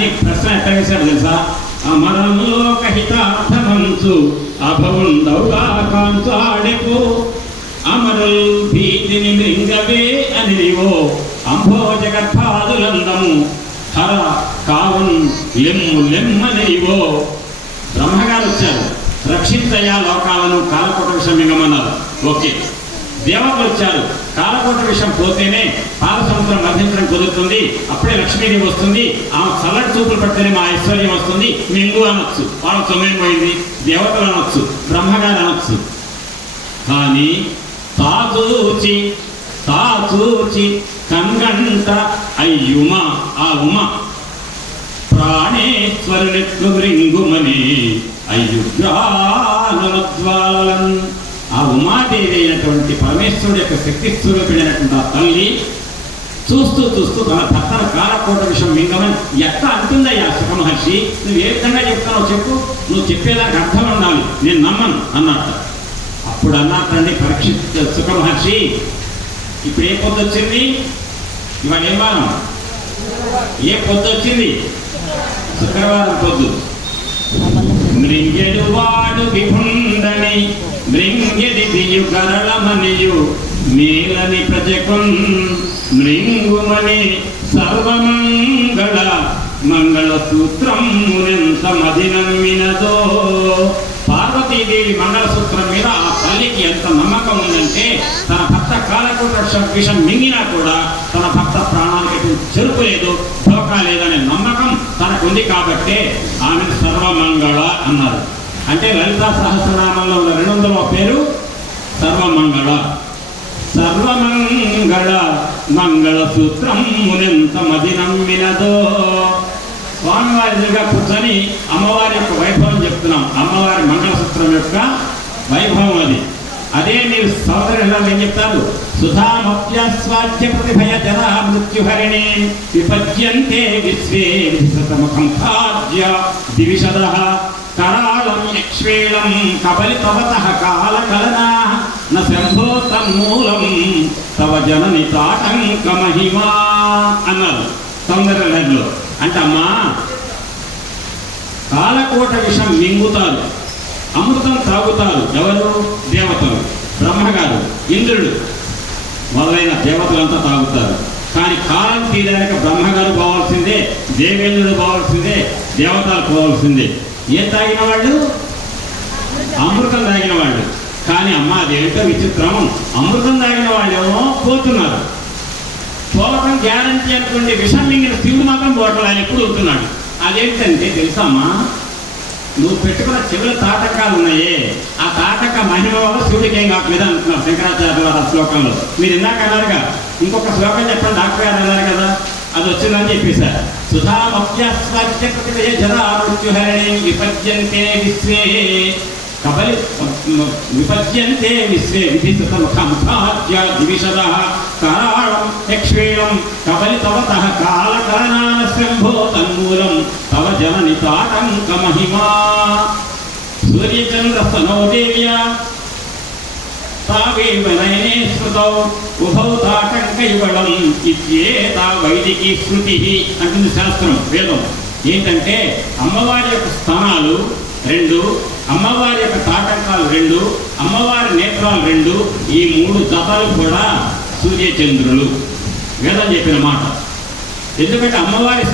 అని ప్రశ్న ఎట్లా వేశాడు తెలుసా? అమరంలోక హితార్థమంచు అభవుండవుగా కాంచాడెపు అమరుల్ భీతిని మృంగవే అని నీవో అంభోజగత్పాదులందము హర కావున్ లెమ్ము లెమ్మనివో. బ్రహ్మగారు వచ్చారు, రక్షించయ్యా లోకాలను, కాలకోట విషయం మింగమన్నారు. ఓకే. దేవతలు వచ్చారు, కాలకోట విషయం పోతేనే పాలసముద్రం మధ్యంతరం కుదురుతుంది, అప్పుడే లక్ష్మీదేవి వస్తుంది, ఆమె చల్లటి చూపులు పడితేనే మా ఐశ్వర్యం వస్తుంది. మింగు అనొచ్చు, వాళ్ళ తొమ్మిది పోయింది. దేవతలు అనొచ్చు, బ్రహ్మగారు అనొచ్చు. కానీ తాచూచి కంగంట అయ్యుమ, ఆ ఉమ ప్రాణేశ్వరునెట్లు మృంగుమని అయ్యుగ్రానవజ్వాలన్. ఆ ఉమాదేవి అయినటువంటి పరమేశ్వరుడు యొక్క శక్తి స్వరూపిణైనటువంటి ఆ తల్లి చూస్తూ తన భర్తల కాలకోట విషయం మింగమని ఎట్లా అంటుందయ్యా సుఖ మహర్షి? నువ్వు ఏ విధంగా చెప్తానో చెప్పు, నువ్వు చెప్పేదానికి అర్థం ఉండాలి, నేను నమ్మను అన్నట్టు. అప్పుడు అన్నట్టండి పరీక్షిత్ సుఖ మహర్షి, ఇప్పుడు ఏ పొద్దు వచ్చింది? ఇవాళ ఏం వారం? ఏ పొద్దు వచ్చింది? శుక్రవారం పొద్దు. మృంగెడు వాడు విభుండని మృంగెడి దియు గరళమనియు మేలని ప్రజకున్ మృంగుమని సర్వమంగళ మంగళ సూత్రమునెంత మది నమ్మినదో. పార్వతీదేవి మంగళసూత్రం మీద ఆ తల్లికి ఎంత నమ్మకం ఉందంటే, తన భర్త కాలకోట విషం మింగినా కూడా తన భర్త ప్రాణానికి చెరుపు లేదు, ధోకా లేదనే నమ్మకం తనకుంది. కాబట్టే ఆమె సర్వమంగళ అన్నారు. అంటే లలితా సహస్రనామంలో ఉన్న 200వ పేరు సర్వమంగళ. సర్వమంగళ మంగళ సూత్రం మునెంత మది నమ్మినదో. స్వామివారి ఎదురుగా కూర్చొని అమ్మవారి యొక్క వైభవం చెప్తున్నాం. అమ్మవారి మంగళసూత్రం యొక్క వైభవం అది. అదే మీరు సోదరులు ఏం చెప్తారు? సుధామప్యస్వాద్య ప్రతిభయ జనా మృత్యుహరిణి విపద్యంతే విశ్వే విశతముఖం ఖాద్య దివిషదః కరాళం యక్ష్వేళం కబలితవతః కాలకలనా న శంభో తన్మూలం తవ జనని తాటంక మహిమా అన్నారు సౌందర్యలహరిలో. అంటే అమ్మా, కాలకోట విషం మింగుతారు, అమృతం తాగుతారు. ఎవరు? దేవతలు, బ్రహ్మగారు, ఇంద్రుడు మొదలైన దేవతలంతా తాగుతారు. కానీ కాలం తీయడానికి బ్రహ్మగారు పోవాల్సిందే, దేవేంద్రుడు పోవాల్సిందే, దేవతలు పోవాల్సిందే. ఏం తాగిన వాళ్ళు? అమృతం తాగిన వాళ్ళు. కానీ అమ్మ అదేంటో విచిత్రం, అమృతం తాగిన వాళ్ళేమో పోతున్నారు. పోవటం గ్యారంటీ అనుకోండి, విషం మింగిన శివుడు మాత్రం పోవటం ఆయన ఎప్పుడు ఉంటున్నాడు. అదేంటంటే తెలుసమ్మా, నువ్వు పెట్టుకున్న చెవుల తాటకాలు ఉన్నాయే, ఆ తాటక మహిమ వల్ల శివుడికి ఏం కావట్లేదు అంటున్నారు శంకరాచార్య వారి శ్లోకంలో. మీరు ఇందాక అన్నారుగా, ఇంకొక శ్లోకం చెప్పండి, డాక్టర్ గారు అన్నారు కదా, అది వచ్చిందని చెప్పేశారు. సుధామప్యస్వాద్య ప్రతిభయ జనా మృత్యుహరిణి విపద్యంతే విశ్వే కబలి విపద్యంతే విశ్వే విధిశతముఖం ఖాద్య దివిషదః కరాళం యక్ష్వేళం కబలితవతః కాలకలనాన శంభో తన్మూలం తవ జనని తాటంక మహిమా. సూర్యచంద్రస్తనో దేవ్యా తావేవ నయనే స్మృతౌ ఉభౌ తాటంకయుగళం ఇత్యేతా వైదికీ శృతి అంటుంది శాస్త్రం, వేదం. ఏంటంటే అమ్మవారి యొక్క స్థానాలు 2, అమ్మవారి యొక్క తాటంకాలు 2, అమ్మవారి నేత్రాలు 2, ఈ 3 జతలు కూడా సూర్యచంద్రులు. వేదం చెప్పిన మాట. ఎందుకంటే అమ్మవారి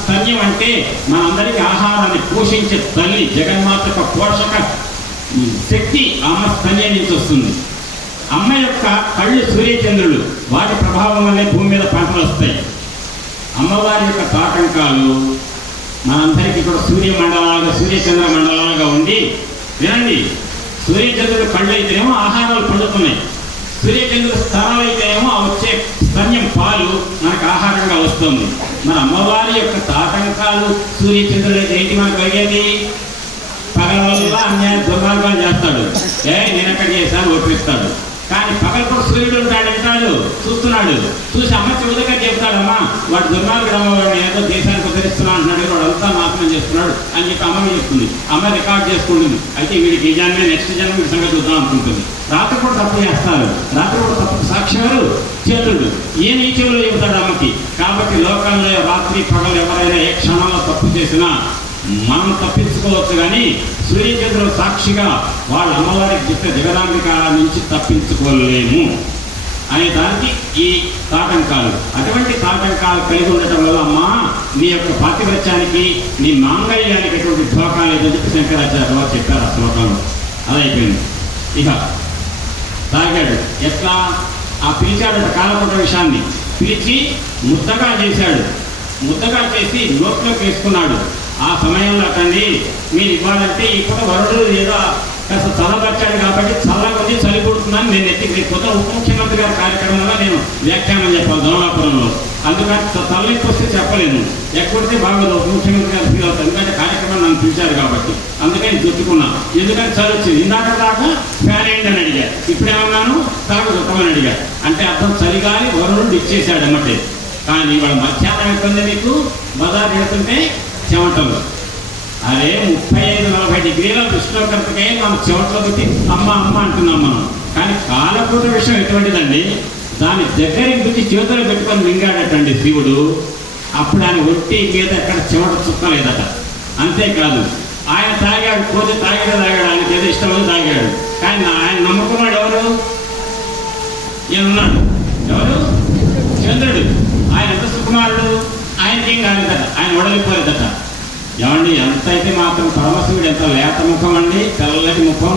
స్తన్యం అంటే మనందరికీ ఆహారాన్ని పోషించే తల్లి, జగన్మాత యొక్క పోషక శక్తి ఆమె స్తన్యం నుంచి వస్తుంది. అమ్మ యొక్క కళ్ళు సూర్యచంద్రులు, వాటి ప్రభావం వల్లే భూమి మీద పంటలు వస్తాయి. అమ్మవారి యొక్క తాటంకాలు మనందరికీ కూడా సూర్యమండలాలుగా, సూర్యచంద్ర మండలాలుగా ఉండి, వినండి, సూర్యచంద్రుడు కళ్ళు అయితేనేమో ఆహారాలు పండుతున్నాయి, సూర్యచంద్రుడు స్థానాలు అయితేనేమో వచ్చే స్తన్యం పాలు మనకు ఆహారంగా వస్తుంది. మన అమ్మవారి యొక్క తాటంకాలు సూర్యచంద్రుడు అయితే ఏంటి మనకు కలిగేది? పగల వల్ల అన్యాయ దుర్మార్గాలు చేస్తాడు, నేను ఎక్కడ చేశాను ఒప్పిస్తాడు. కానీ పగల కూడా సూర్యుడు ఉంటాడు, వింటాడు, చూస్తున్నాడు. చూసి అమ్మ చెబుదగా చెప్తాడమ్మా, వాడు దుర్మార్గుడమ్మ, వాడు ఏదో దేశానికి ఉద్ధరిస్తున్నా అంటున్నాడు, వాడు అంతా నాశనం చేస్తున్నాడు అని చెప్పి అమ్మకి చెప్తుంది. అమ్మ రికార్డ్ చేసుకుంటుంది. అయితే వీడికి ఈ జన్మే, నెక్స్ట్ జన్మ వీడి సంగతి చూద్దాం అనుకుంటుంది. రాత్రి కూడా తప్పు చేస్తారు, రాత్రి కూడా తప్పు సాక్షివారు చంద్రుడు. ఈయన ఈ చెవులో చెబుతాడు అమ్మకి. కాబట్టి లోకంలో రాత్రి పగలు ఎవరైనా ఏ క్షణంలో తప్పు చేసినా మనం తప్పించుకోవచ్చు, కానీ సూర్యచంద్రుల సాక్షిగా వాళ్ళ అమ్మవారికి చెప్పే జగదాంబిక నుంచి తప్పించుకోలేము అనే దానికి ఈ తాటంకాలు. అటువంటి తాటంకాలు కలిగి ఉండటం వల్ల అమ్మ నీ యొక్క పాతివ్రత్యానికి నీ మాంగళ్యానికి ఎటువంటి ధోకా లేదని చెప్పి శంకరాచార్య వారు చెప్పారు ఆ శ్లోకంలో. అదైపోయింది. ఇక తాగాడు. ఎట్లా? ఆ పిలిచాడు కాలకోట విషయాన్ని పిలిచి ముద్దగా చేశాడు. ముద్దగా చేసి నోట్లోకి వేసుకున్నాడు. ఆ సమయంలో అటండి మీరు ఇవ్వాలంటే ఇప్పుడు వరుడు ఏదో కాస్త చల్లబచ్చాడు కాబట్టి చల్లగా ఉంది, చలి పుడుతుందని నేను ఎత్తికి కొత్త ఉప ముఖ్యమంత్రి గారి కార్యక్రమంలో నేను వ్యాఖ్యానం చెప్పాలి దమలాపురంలో. అందుకని తలనొప్పి వస్తే చెప్పలేను, ఎక్కడితే బాగోదు ఉప ముఖ్యమంత్రి గారు ఫీల్ అవుతారు, ఎందుకంటే కార్యక్రమం నన్ను పిలిచారు కాబట్టి. అందుకని చుట్టుకున్నా. ఎందుకని చలి వచ్చింది. ఇందాక దాకా ఫ్యాన్ ఏంటి అని అడిగారు, ఇప్పుడేమన్నాను తలకు చుట్టమని అడిగారు. అంటే అర్థం చలిగాలి వరుణుడు ఇచ్చేసాడు అన్నట్టే. కానీ వాళ్ళ మధ్యాహ్నం ఎక్కడుంది మీకు బజార్ వెళ్తుంటే చెమటలు. అదే 35-40 డిగ్రీల ఉష్ణోగ్రతకే మనం చెమటలో పెట్టి అమ్మ అమ్మ అంటున్నాం మనం. కానీ కాలకూట విషయం ఎటువంటిదండి, దాని దగ్గరికి పెట్టి చేతులు పెట్టుకొని మింగాడటండి శివుడు. అప్పుడు ఆయన ఒట్టి మీద ఎక్కడ చెమట చుక్కలేదట. అంతేకాదు ఆయన తాగాడు, పోతే తాగాడు, ఆయనకి ఏదో ఇష్టమని తాగాడు. కానీ ఆయన నమ్ముకున్నాడు ఎవరు? ఈయనున్నాడు ఎవరు? చంద్రుడు. ఆయన ఎంత సుకుమారుడు, ఆయనకేం కాలేదట, ఆయన ఒడలిపోలేదట. ఏమండి ఎంత అయితే మాత్రం పరమశివుడు ఎంత లేత ముఖం అండి, తెల్లటి ముఖం,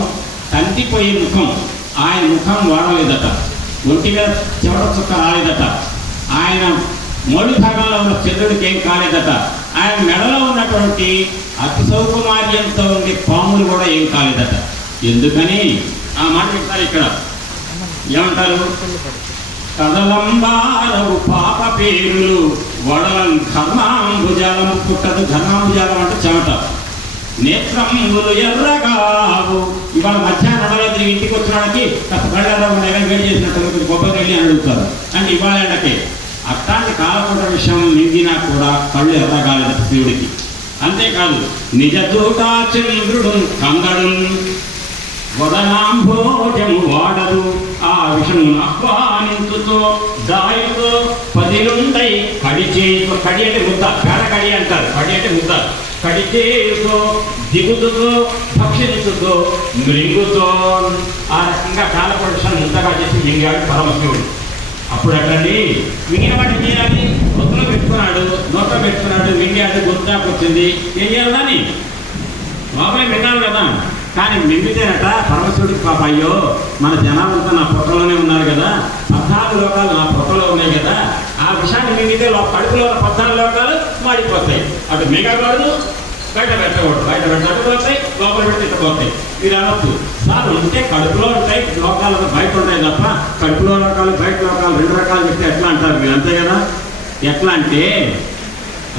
కంటిపోయే ముఖం. ఆయన ముఖం వాడలేదట, ఒంటి మీద చెమట చుక్క రాలేదట. ఆయన మొడి భాగంలో ఉన్న చంద్రుడికి ఏం కాలేదట. ఆయన మెడలో ఉన్నటువంటి అతి సౌకుమార్యంతో ఉండే పాములు కూడా ఏం కాలేదట. ఎందుకని ఆ మాట చెప్తారు ఇక్కడ. ఏమంటారు? కదలంబారవు పాప పేరులు వడలం ఘర్మాంబుజాలం పుట్టదు. ఘర్మాంబుజాలం అంటే చెమట. నేత్రములు ఎర్రగావు. ఇవాళ మధ్యాహ్నం తిరిగి ఇంటికి వచ్చిన వాళ్ళకి కాస్త కళ్ళ వేడి చేసినట్టు గొప్ప వెళ్ళి అని అడుగుతారు. అంటే ఇవాళ ఎండకి అట్లాంటి కాలకూట విషయం నిండినా కూడా కళ్ళు ఎర్రగాలేదు శివుడికి. అంతేకాదు నిజ దూటా చంద్రుడు కందడు వదనాంభోజము వాడరు. ఆ విషమును ఆహ్వానించుతో దాయుతో పదిలుండై కడి చేయుతో. కడి అంటే ముద్ద, పేడ కడి అంటారు. కడి అంటే ముద్ద. కడి చేయుతో దిగుతుతో భక్షించుతో మృంగుతో. ఆ రకంగా కాలకూట విషయాన్ని ముద్దగా చేసి మింగాడు పరమశివుడు. అప్పుడు అటండి మింగిన వాటి ఏం చేయాలి? నోట్లో పెట్టుకున్నాడు, మింగాడు, గుర్తాకు వచ్చింది. ఏం చేయాలి? దాన్ని లోపలే మింగాలి కదా. కానీ మింగితేనట పరమశివుడికి పాప, అయ్యో మన జనాలంతా నా పొట్టలోనే ఉన్నారు కదా, 14 లోకాలు నా పొట్టలో ఉన్నాయి కదా, ఆ విషయాన్ని మింగితే కడుపులో 14 లోకాలు మాడిపోతాయి. అటు మింగకూడదు, బయట పెట్టకూడదు. బయట పెట్టకపోతాయి, లోపల పెట్టి తిట్టపోతాయి. మీరు అనొచ్చు సార్ ఉంటే కడుపులో ఉంటాయి లోకాలు బయట ఉంటాయి తప్ప కడుపులో లోకాలు బయట లోకాలు 2 రకాలు చెప్తే ఎట్లా అంటారు మీరు? అంతే కదా. ఎట్లా అంటే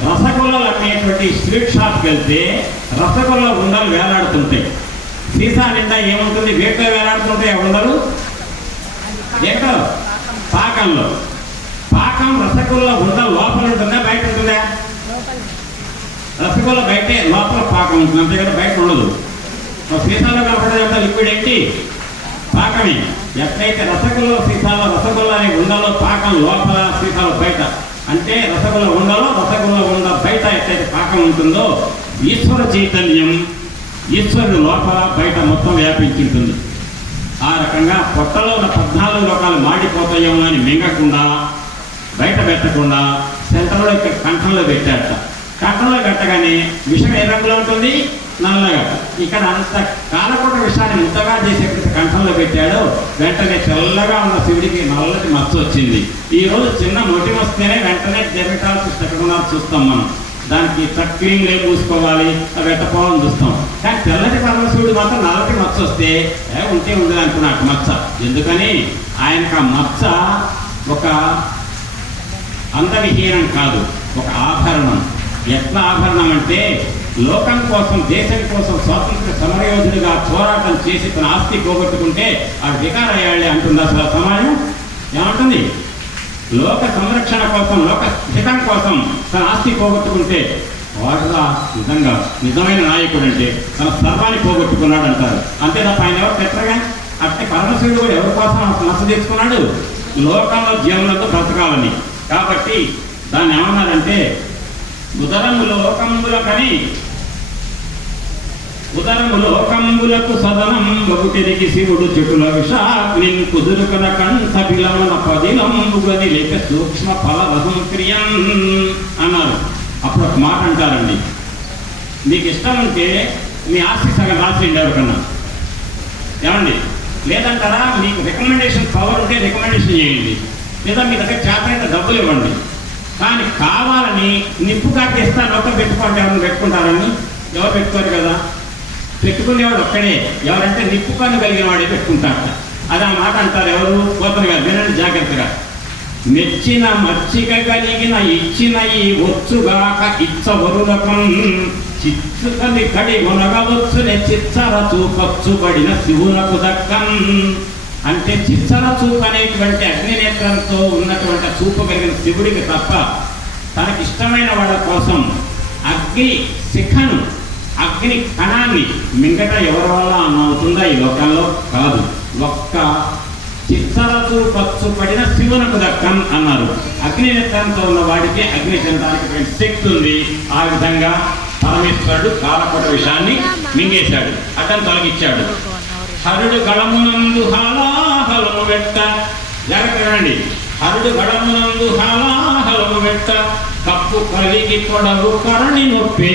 రసగుల్లలు అనేటువంటి స్వీట్ షాప్కి వెళ్తే రసగుల్ల ఉండలు వేలాడుతుంటాయి. సీసా నిండా ఏముంటుంది? వేట్లో వేలాడుతుంటాయి. ఉండలు ఏంటో పాకంలో. పాకం రసగుల్ల ఉండలు లోపల ఉంటుందా బయట ఉంటుందా? రసగుల్ల బయటే, లోపల పాకం ఉంటుంది. అంతే కదా, బయట ఉండదు. సీసాలో కనపడేదంతా లిక్విడ్ ఏంటి? పాకమే. ఎట్లయితే రసగుల్ల సీసాలో రసగుల్ల అనే ఉండలో పాకం లోపల, సీసాలో బయట. అంటే రసగుల్ల ఉండలో రసగుల్ల ఉండ బయట ఎట్లయితే పాకం ఉంటుందో ఈశ్వర చైతన్యం ఈశ్వరుడు లోపల బయట మొత్తం వ్యాపించి ఉంటుంది. ఆ రకంగా పొట్టలో ఉన్న 14 లోకాలు మాడిపోతాయేమో అని మింగకుండా బయట పెట్టకుండా సెంటర్లో ఇక్కడ కంఠంలో పెట్టాడట. కంఠంలో పెట్టగానే విషం ఏ రంగులో ఉంటుంది? నల్లగా. ఇక్కడ అంత కాలకూట విషయాన్ని ముద్దగా చేసేటువంటి కంఠంలో పెట్టాడు. వెంటనే తెల్లగా ఉన్న శివుడికి నల్లటి మచ్చ వచ్చింది. ఈరోజు చిన్న మొటి వస్తేనే వెంటనే డెర్మటాలజిస్ట్ ఎక్కడ ఉన్నారో చూస్తాం మనం. దానికి క్లీన్ లే పూసుకోవాలి, పెట్టపోవాలని చూస్తాం. కానీ తెల్లటి పరమశివుడు మాత్రం నల్లటి మచ్చ వస్తే ఉంటే ఉండదు అనుకున్నాడు మచ్చ. ఎందుకని ఆయనకు ఆ మచ్చ ఒక అందవిహీనం కాదు, ఒక ఆభరణం. ఎట్లా ఆభరణం అంటే లోకం కోసం, దేశం కోసం స్వాతంత్ర సమరయోధుడిగా పోరాటం చేసి తన ఆస్తి పోగొట్టుకుంటే ఆ వికారయ్యాళ్ళే అంటుంది అసలు సమాజం. ఏమంటుంది? లోక సంరక్షణ కోసం, లోక హితం కోసం తన ఆస్తి పోగొట్టుకుంటే వాడుగా నిజంగా నిజమైన నాయకుడు అంటే తన సర్వాన్ని పోగొట్టుకున్నాడు అంటారు. అంతే తప్ప ఆయన ఎవరు పెట్టరుగా. అంటే పరమశివుడు కూడా ఎవరి కోసం నచ్చ తెచ్చుకున్నాడు? లోకంలో జీవనంతో బ్రతకాలని. కాబట్టి దాన్ని ఏమన్నారంటే ఉదరములోకంబులకు సదనం బగుటిరికి శివుడు చెటుల విషాగ్ని కుదురుకన కంఠ బిలమన పదిలంబుగని లేక సూక్ష్మ ఫలరసం క్రియం అన్నారు. అప్పుడు ఒక మాట అంటారండి, మీకు ఇష్టం ఉంటే మీ ఆస్తి సగం రాసేయండి ఎవరికన్నా, ఏమండి? లేదంటారా మీకు రికమెండేషన్ పవర్ ఉంటే రికమెండేషన్ చేయండి, లేదా మీ దగ్గర చేతనైతే డబ్బులు ఇవ్వండి. కానీ కావాలని నిప్పు కాకేస్తా నొక్క పెట్టుకుంటే ఎవరిని పెట్టుకుంటారని ఎవరు పెట్టుకోరు కదా. పెట్టుకునేవాడు ఒక్కడే, ఎవరంటే నిప్పు కన్ను కలిగిన వాడే పెట్టుకుంటారట. అది ఆ మాట అంటారు ఎవరు? పోతారు కదా, వినండి జాగ్రత్తగా. మెచ్చిన మచ్చిక కలిగిన ఇచ్చిన ఈ వచ్చుగాక ఇచ్చవరులకం చిచ్చుకని కడి ఉనగవచ్చునే చిచ్చర చూపచ్చుబడిన శివునకు దక్కన్. అంటే చిచ్చర చూపు అనేటువంటి అగ్నినేత్రంతో ఉన్నటువంటి చూపు కలిగిన శివుడికి తప్ప తనకిష్టమైన వాళ్ళ కోసం అగ్ని శిఖను, అగ్ని కణాన్ని మింగట ఎవరి వల్ల అవుతుందా ఈ లోకంలో? కాదు. ఒక్క చిత్తరచు పచ్చు పడిన శివునకు దక్కన్ అన్నారు. అగ్ని నేత్రంతో ఉన్న వాడికి అగ్ని చెందడానికి శక్తి ఉంది. ఆ విధంగా పరమేశ్వరుడు కాలపట విషయాన్ని మింగేశాడు, అతను తొలగించాడు. హరుడు గళమునందు హాలాహలము వెట్ట, జాగ్రత్తగానండి, హరుడు గళమునందు హాలాహలము వెట్ట కప్పు కలిగి పొడవు కరణి నొప్పే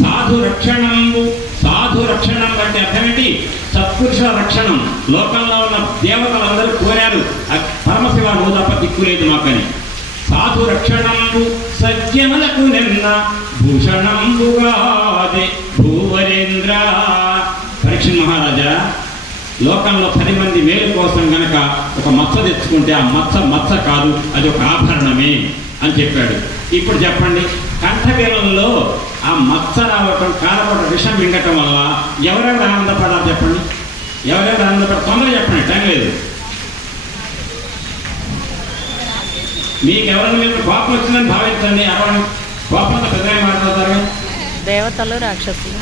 సాధు రక్షణంబు. సాధు రక్షణం అంటే అర్థమేంటి? సత్పురుషుల రక్షణం. లోకంలో ఉన్న దేవతలందరూ కోరారు, పరమశివ నువ్వు తప్ప దిక్కులేదు మాకని. సాధు రక్షణంబు సజ్జనులకు నిన్న భూషణంబుగాదే భూవరేంద్ర. పరీక్ష మహారాజా, లోకంలో 10 మంది మేలు కోసం గనక ఒక మచ్చ తెచ్చుకుంటే ఆ మచ్చ కాదు, అది ఒక ఆభరణమే అని చెప్పాడు. ఇప్పుడు చెప్పండి, కంఠబీలంలో ఆ మచ్చ రావటం, కాలపట విషం మింగటం వల్ల ఎవరెవరు ఆనందపడాలి చెప్పండి? ఎవరెవరు ఆనందపడాలి? తొందరగా చెప్పండి, టైం లేదు. మీకు ఎవరైనా మీరు కోపం వచ్చిందని భావించండి, అరవై కోపంతో పెద్దగా మాట్లాడతారు. దేవతలు రాక్షసులు,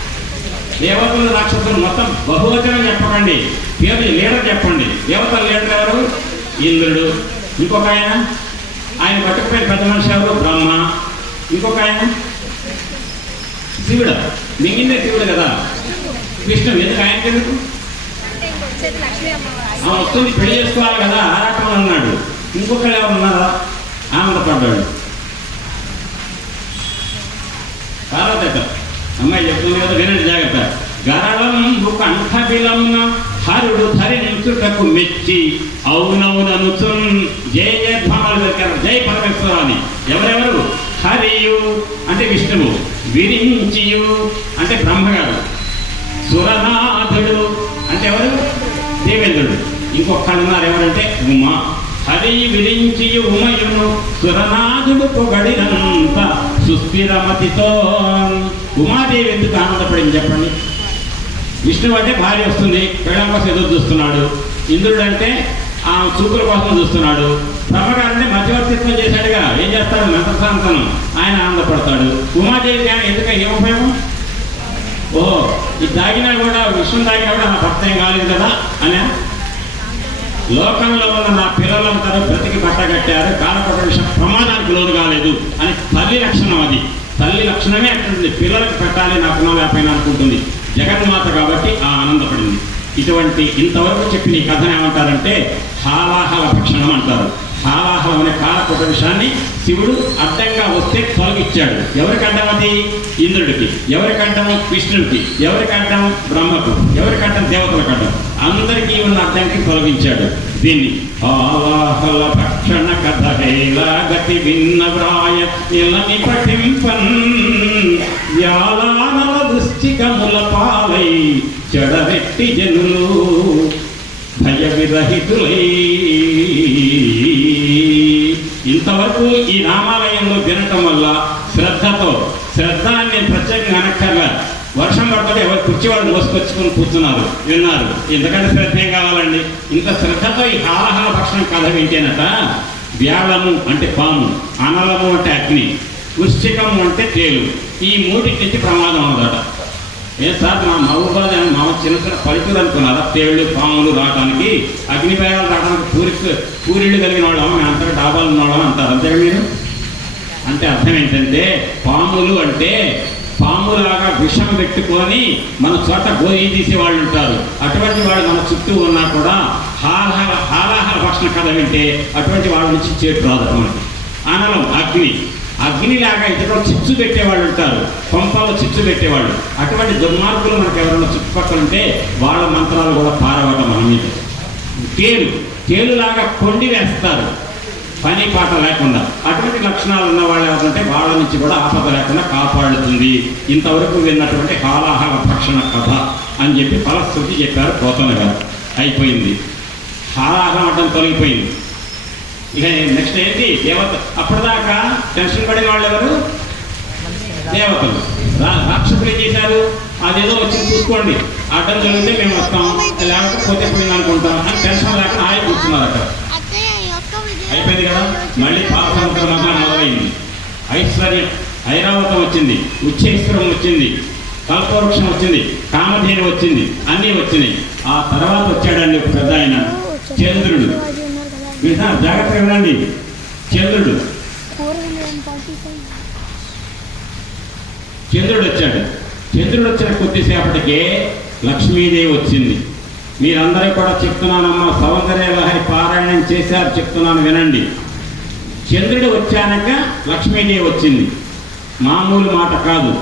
దేవతలు రాక్షసులు మొత్తం బహువచనం చెప్పకండి, పేరు లీడర్ చెప్పండి. దేవతల లీడర్ ఎవరు? ఇంద్రుడు. ఇంకొక ఆయన పట్టుకుపోయిన పెద్ద మనిషి ఎవరు? బ్రహ్మ. ఇంకొక ఆయన శివుడు. మిగిలిన శివుడు కదా, విష్ణువు. ఎందుకు ఆయనకి ఎందుకు? వస్తుంది, పెళ్లి చేసుకోవాలి కదా, ఆరాటం అన్నాడు. ఇంకొకరు ఎవరు ఉన్నారా? ఆనందపడ్డాడు. పార్వత అమ్మాయి చెప్తుంది కదా, వినండి జాగ్రత్త. గరళంబు కంఠబిలమున హరుడు ధరించుటకు మెచ్చి అవునవుననుచున్ జయ జయధ్వానాలు దొరికారు. జై పరమేశ్వరాన్ని. ఎవరెవరు? హరియు అంటే విష్ణువు, విరించియు అంటే బ్రహ్మగారు, సురనాథుడు అంటే ఎవరు? దేవేంద్రుడు. ఇంకొకళ్ళున్నారు ఎవరంటే ఉమా. హరి విరించియు ఉమయును సురనాథుడు పొగడినంత సుస్థిరమతితో. ఉమాదేవి ఎందుకు ఆనందపడింది చెప్పండి? విష్ణువు అంటే భార్య వస్తుంది, పెళ్ళం కోసం ఎదురు చూస్తున్నాడు. ఇంద్రుడు అంటే ఆ చూపుల కోసం చూస్తున్నాడు. బ్రహ్మగారు అంటే మధ్యవర్తిత్వం చేశాడుగా, ఏం చేస్తాడు? మంత్రసాంతనం. ఆయన ఆనందపడతాడు. ఉమాదేవి ఎందుకు ఏం ఉపయోగం? ఓహో, ఇది తాగినా కూడా, విష్ణువు తాగినా కూడా నా భర్త ఏం కాలేదు కదా అని. లోకంలో ఉన్న నా పిల్లలందరూ బ్రతికి పట్టగట్టారు, కాలపట విషయం ప్రమాదానికి లోను కాలేదు అని తల్లి లక్షణం. అది తల్లి లక్షణమే అంటుంది, పిల్లలకు పెట్టాలి నాకు లేకపోయినా అనుకుంటుంది. జగన్మాత కాబట్టి ఆ ఆనందపడింది. ఇటువంటి ఇంతవరకు చెప్పిన ఈ కథను ఏమంటారంటే హాలాహల భక్షణం అంటారు. హాలాహలం అనే కాలపట విషయాన్ని శివుడు అడ్డంగా వస్తే తొలగించాడు. ఎవరికి అడ్డం? అది ఇంద్రుడికి. ఎవరికి అడ్డం? విష్ణుడికి. ఎవరికి అడ్డం? బ్రహ్మకు. ఎవరికి అడ్డం? దేవతలకు అడ్డం. అందరికీ ఉన్న అడ్డంకి తొలగించాడు. దీన్ని హాలాహల భక్షణ కథ హేలాగతి విన్న వ్రాయ ఇలని పఠింపన్ వ్యాలానల దృష్టికముల పాలై చెడరెట్టి జనులు భయ విరహితులై. ఇంతవరకు ఈ రామాలయంలో వినటం వల్ల శ్రద్ధ నేను ప్రత్యేకంగా అనక్కర్లా. వర్షం పడుతుంటే ఎవరు కుర్చీవాళ్ళు మోసుకొచ్చుకొని కూర్చున్నారు, విన్నారు. ఎందుకంటే శ్రద్ధ ఏం కావాలండి? ఇంత శ్రద్ధతో ఈ హాలహాల భక్షణం కథ వింటేనట వ్యాళము అంటే పాము, అనలము అంటే అగ్ని, వృశ్చికము అంటే తేలు. ఈ మూడింటికి ప్రమాదం ఉందట. ఏం సార్ మా మహబూబాద్ మా చిన్న చిన్న పలుకులు అనుకున్నారా? తేళ్ళు పాములు రావడానికి, అగ్నిపయాలు రావడానికి పూరిళ్ళు కలిగిన వాళ్ళం, మేము అంతగా డాబాలు ఉన్నవాళ్ళం అంటారు. అంతేగా మీరు? అంటే అర్థం ఏంటంటే పాములు అంటే పాములాగా విషం పెట్టుకొని మన చోట గోయి తీసే వాళ్ళు ఉంటారు. అటువంటి వాళ్ళు మన చుట్టూ ఉన్నా కూడా హాలాహల భక్షణ కథ వింటే అటువంటి వాళ్ళ నుంచి చేటు రాదు. అనలం అగ్నిలాగా ఇతరులు చిచ్చు పెట్టేవాళ్ళు ఉంటారు, పంపాలో చిచ్చు పెట్టేవాళ్ళు. అటువంటి దుర్మార్గులు మనకు ఎవరైనా చుట్టుపక్కల ఉంటే వాళ్ళ మంత్రాలు కూడా పారవటం మన మీద. తేలులాగా కొండి వేస్తారు పని పాట లేకుండా. అటువంటి లక్షణాలు ఉన్న వాళ్ళు ఎవరంటే వాళ్ళ నుంచి కూడా ఆపద లేకుండా కాపాడుతుంది. ఇంతవరకు విన్నటువంటి హాలాహల భక్షణ కథ అని చెప్పి ఫలశ్రుతి చెప్పారు పోతన గారు. అయిపోయింది, హాలాహలం అడ్డం తొలగిపోయింది. ఇక నెక్స్ట్ ఏంటి? దేవత. అప్పటిదాకా టెన్షన్ పడిన వాళ్ళు ఎవరు? దేవతలు. రాక్షసులు ఏం చేశారు? అదేదో వచ్చి చూసుకోండి, అడ్డం జరిగితే మేము వస్తాం, లేకపోతే పోయింది అనుకుంటాం అని టెన్షన్ లేకుండా ఆయన కూర్చున్నారు అక్కడ. అయిపోయింది కదా. మళ్ళీ పాప సంవత్సరం మొదలైంది. ఐశ్వర్యం, ఐరావతం వచ్చింది, ఉచ్చేశ్వరం వచ్చింది, కల్పవృక్షం వచ్చింది, కామధేను వచ్చింది, అన్నీ వచ్చినాయి. ఆ తర్వాత వచ్చాడండి ఒక పెద్ద ఆయన చంద్రుడు. జాగ్రత్తగా వినండి. చంద్రుడు వచ్చాడు. చంద్రుడు వచ్చిన కొద్దిసేపటికే లక్ష్మీదేవి వచ్చింది. మీరందరూ కూడా చెప్తున్నానమ్మా, సౌందర్య లహరి పారాయణం చేశారు, చెప్తున్నాను వినండి. చంద్రుడు వచ్చాక లక్ష్మీదేవి వచ్చింది. మామూలు మాట కాదు.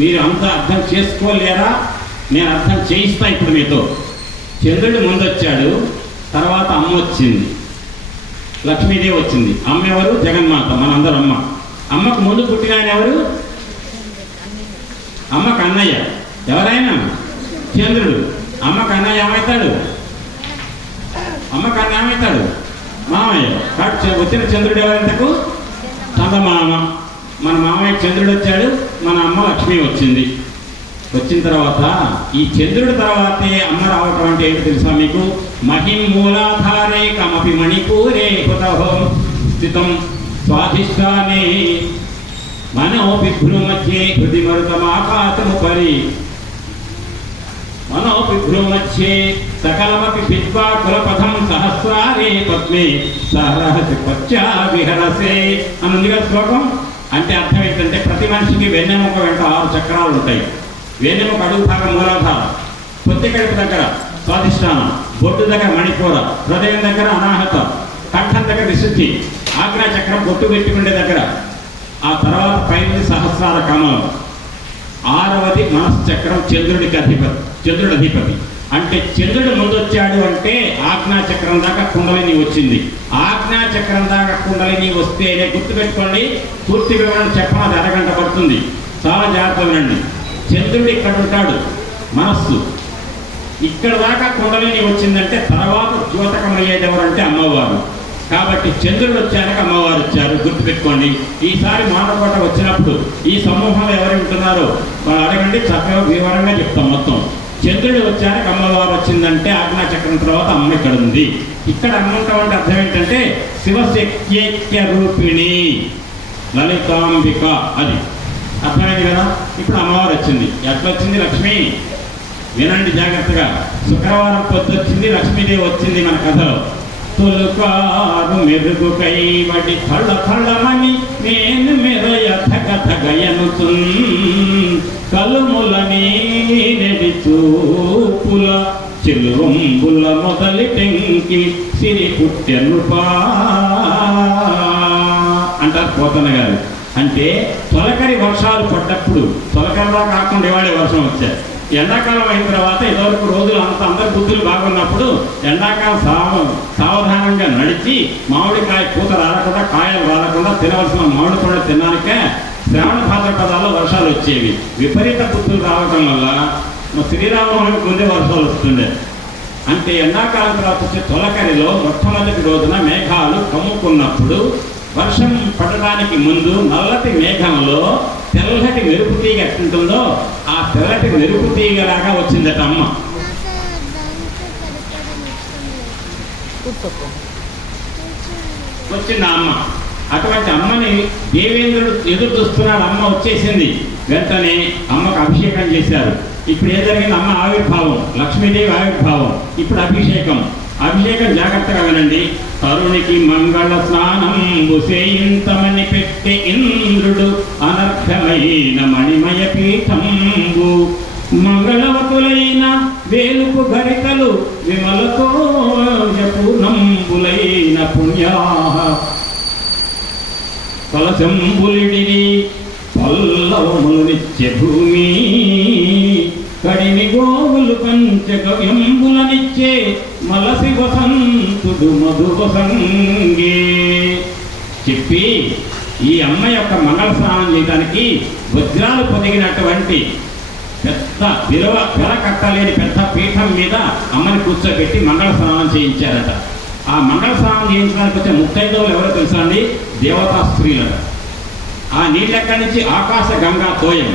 మీరు అంతా అర్థం చేసుకోలేరా? నేను అర్థం చేయిస్తా ఇప్పుడు మీతో. చంద్రుడు ముందు వచ్చాడు, తర్వాత అమ్మ వచ్చింది, లక్ష్మీదేవి వచ్చింది. అమ్మ ఎవరు? జగన్మాత, మనందరూ అమ్మ. అమ్మకు ముందు పుట్టిన ఆయన ఎవరు? అమ్మకు అన్నయ్య. ఎవరైనా? చంద్రుడు. అమ్మకు అన్నయ్య ఏమవుతాడు? అమ్మకు అన్నయ్య ఏమవుతాడు? మామయ్య. కాబట్టి వచ్చిన చంద్రుడు ఎవరింతకు? చందమామ. మన మామయ్య చంద్రుడు వచ్చాడు, మన అమ్మ లక్ష్మి వచ్చింది. వచ్చిన తర్వాత ఈ చంద్రుడి తర్వాతే అమ్మ రావటం అంటే ఏంటి తెలుసా మీకు? మహిం మూలాధారే కమపి మణిపూరే హుతహోం స్థితం స్వాధిష్టానే మనోపిభ్రు మధ్యే హృది మరుతమాకాశముపరి మనోపిభ్రు మధ్యే సకలమపి భిత్వా కులపథం సహస్రారే పద్మే సహరహసి పచ్చా విహరసే అనుందిగా శ్లోకం. అంటే అర్థం ఏంటంటే ప్రతి మనిషికి వెన్నెముక వెంట 6 చక్రాలు ఉంటాయి. వెన్నెముక అడుగు భాగం మూలాధారం, పొత్తి కడుపు దగ్గర స్వాధిష్టానం, బొట్టు దగ్గర మణిపూర, హృదయం దగ్గర అనాహత, కంఠం దగ్గర విశుద్ధి, ఆగ్రా చక్రం బొట్టు పెట్టుకునే దగ్గర, ఆ తర్వాత పైనది సహస్రార కమలం, 6వది మనశ్చక్రం చంద్రుడికి అధిపతి, చంద్రుడి అధిపతి. అంటే చంద్రుడు ముందొచ్చాడు అంటే ఆజ్ఞాచక్రం దాకా కుండలిని వచ్చింది. ఆజ్ఞాచక్రం దాకా కుండలిని వస్తేనే గుర్తుపెట్టుకోండి. పూర్తి వివరణ చెప్పడం అది అరగంట పడుతుంది, చాలా జాగ్రత్త వినండి. చంద్రుడు ఇక్కడ ఉంటాడు, మనస్సు. ఇక్కడ దాకా కుండలిని వచ్చిందంటే తర్వాత ద్యోతకమయ్యేది ఎవరంటే అమ్మవారు. కాబట్టి చంద్రుడు వచ్చాక అమ్మవారు వచ్చారు, గుర్తుపెట్టుకోండి. ఈసారి మానకోట వచ్చినప్పుడు ఈ సమూహంలో ఎవరు ఉంటున్నారో వాళ్ళు అడగండి, చక్కగా వివరంగా చెప్తాం మొత్తం. చంద్రుడు వచ్చాక అమ్మవారు వచ్చిందంటే ఆజ్ఞాచక్రం తర్వాత అమ్మ ఇక్కడ ఉంది. ఇక్కడ అమ్మంటాం అంటే అర్థం ఏంటంటే శివశక్త్యైక్య రూపిణి లలితాంబిక, అది అర్థమైంది కదా. ఇప్పుడు అమ్మవారు వచ్చింది. ఎట్లా వచ్చింది? లక్ష్మి. వినండి జాగ్రత్తగా. శుక్రవారం పొద్దుచ్చింది, లక్ష్మీదేవి వచ్చింది మన కథలో. తొలుకారు మెరుగు కైవడి కళ్ళ కళ్ళమని నేను మెరయ ధగ ధగయనుతున్ కలుములని నెడి చూపుల చెలువంబుల మొదలి టెంకి సిరి పుట్టెనుపా అంటారు పోతన గారు. అంటే తొలకరి వర్షాలు పడ్డప్పుడు, తొలకరిలా కాకుండా ఇవాళ వర్షం వచ్చాయి. ఎండాకాలం అయిన తర్వాత ఇదివరకు రోజులు అందరి బుద్ధులు బాగున్నప్పుడు ఎండాకాలం సావధానంగా నడిచి మామిడికాయ పూత రాలకుండా, కాయలు రాలకుండా తినవలసిన మామిడి పండు తినడానికే శ్రావణ భాద్రపదాల్లో వర్షాలు వచ్చేవి. విపరీత బుద్ధులు రావటం వల్ల శ్రీరామనవమికి ముందే వర్షాలు వస్తుండే. అంటే ఎండాకాలం తర్వాత వచ్చే తొలకరిలో మొట్టమొదటి రోజున మేఘాలు కమ్ముకున్నప్పుడు వర్షం పడడానికి ముందు నల్లటి మేఘంలో తెల్లటి మెరుపు తీగ ఎట్టుంటుందో ఆ తెల్లటి మెరుపు తీగలాగా వచ్చిందట అమ్మ. వచ్చింది అమ్మ. అటువంటి అమ్మని దేవేంద్రుడు ఎదురు చూస్తున్నాడు. అమ్మ వచ్చేసింది. వెంటనే అమ్మకు అభిషేకం చేశారు. ఇప్పుడు ఏం జరిగింది? అమ్మ ఆవిర్భావం, లక్ష్మీదేవి ఆవిర్భావం. ఇప్పుడు అభిషేకం. అభిషేకం జాగ్రత్తగా వినండి. తరుణికి మంగళ స్నానం చేయింతమని పెట్టే ఇంద్రుడు అనర్ఘమైన మణిమయ పీఠంబు మంగళవతులైన వేలుపు గరికలు విమలతో పూర్ణంబులైన పుణ్యా కలశంబులిడిని పల్లవములు నిత్య భూమి కడిని గోవులు పంచగవ్యంబులనిచ్చే మలసి వసంతుడు మధువసంగే చెప్పి ఈ అమ్మ యొక్క మంగళ స్నానం చేయడానికి వజ్రాలు పొదిగినటువంటి పెద్ద వెల కట్టలేని పెద్ద పీఠం మీద అమ్మని కూర్చోబెట్టి మంగళ స్నానం చేయించారట. ఆ మంగళ స్నానం చేయించడానికి వచ్చే ముత్తైదవులు ఎవరో తెలుసా అండి? దేవతా స్త్రీలట. ఆ నీళ్ళెక్కడి నుంచి ఆకాశ గంగా తోయం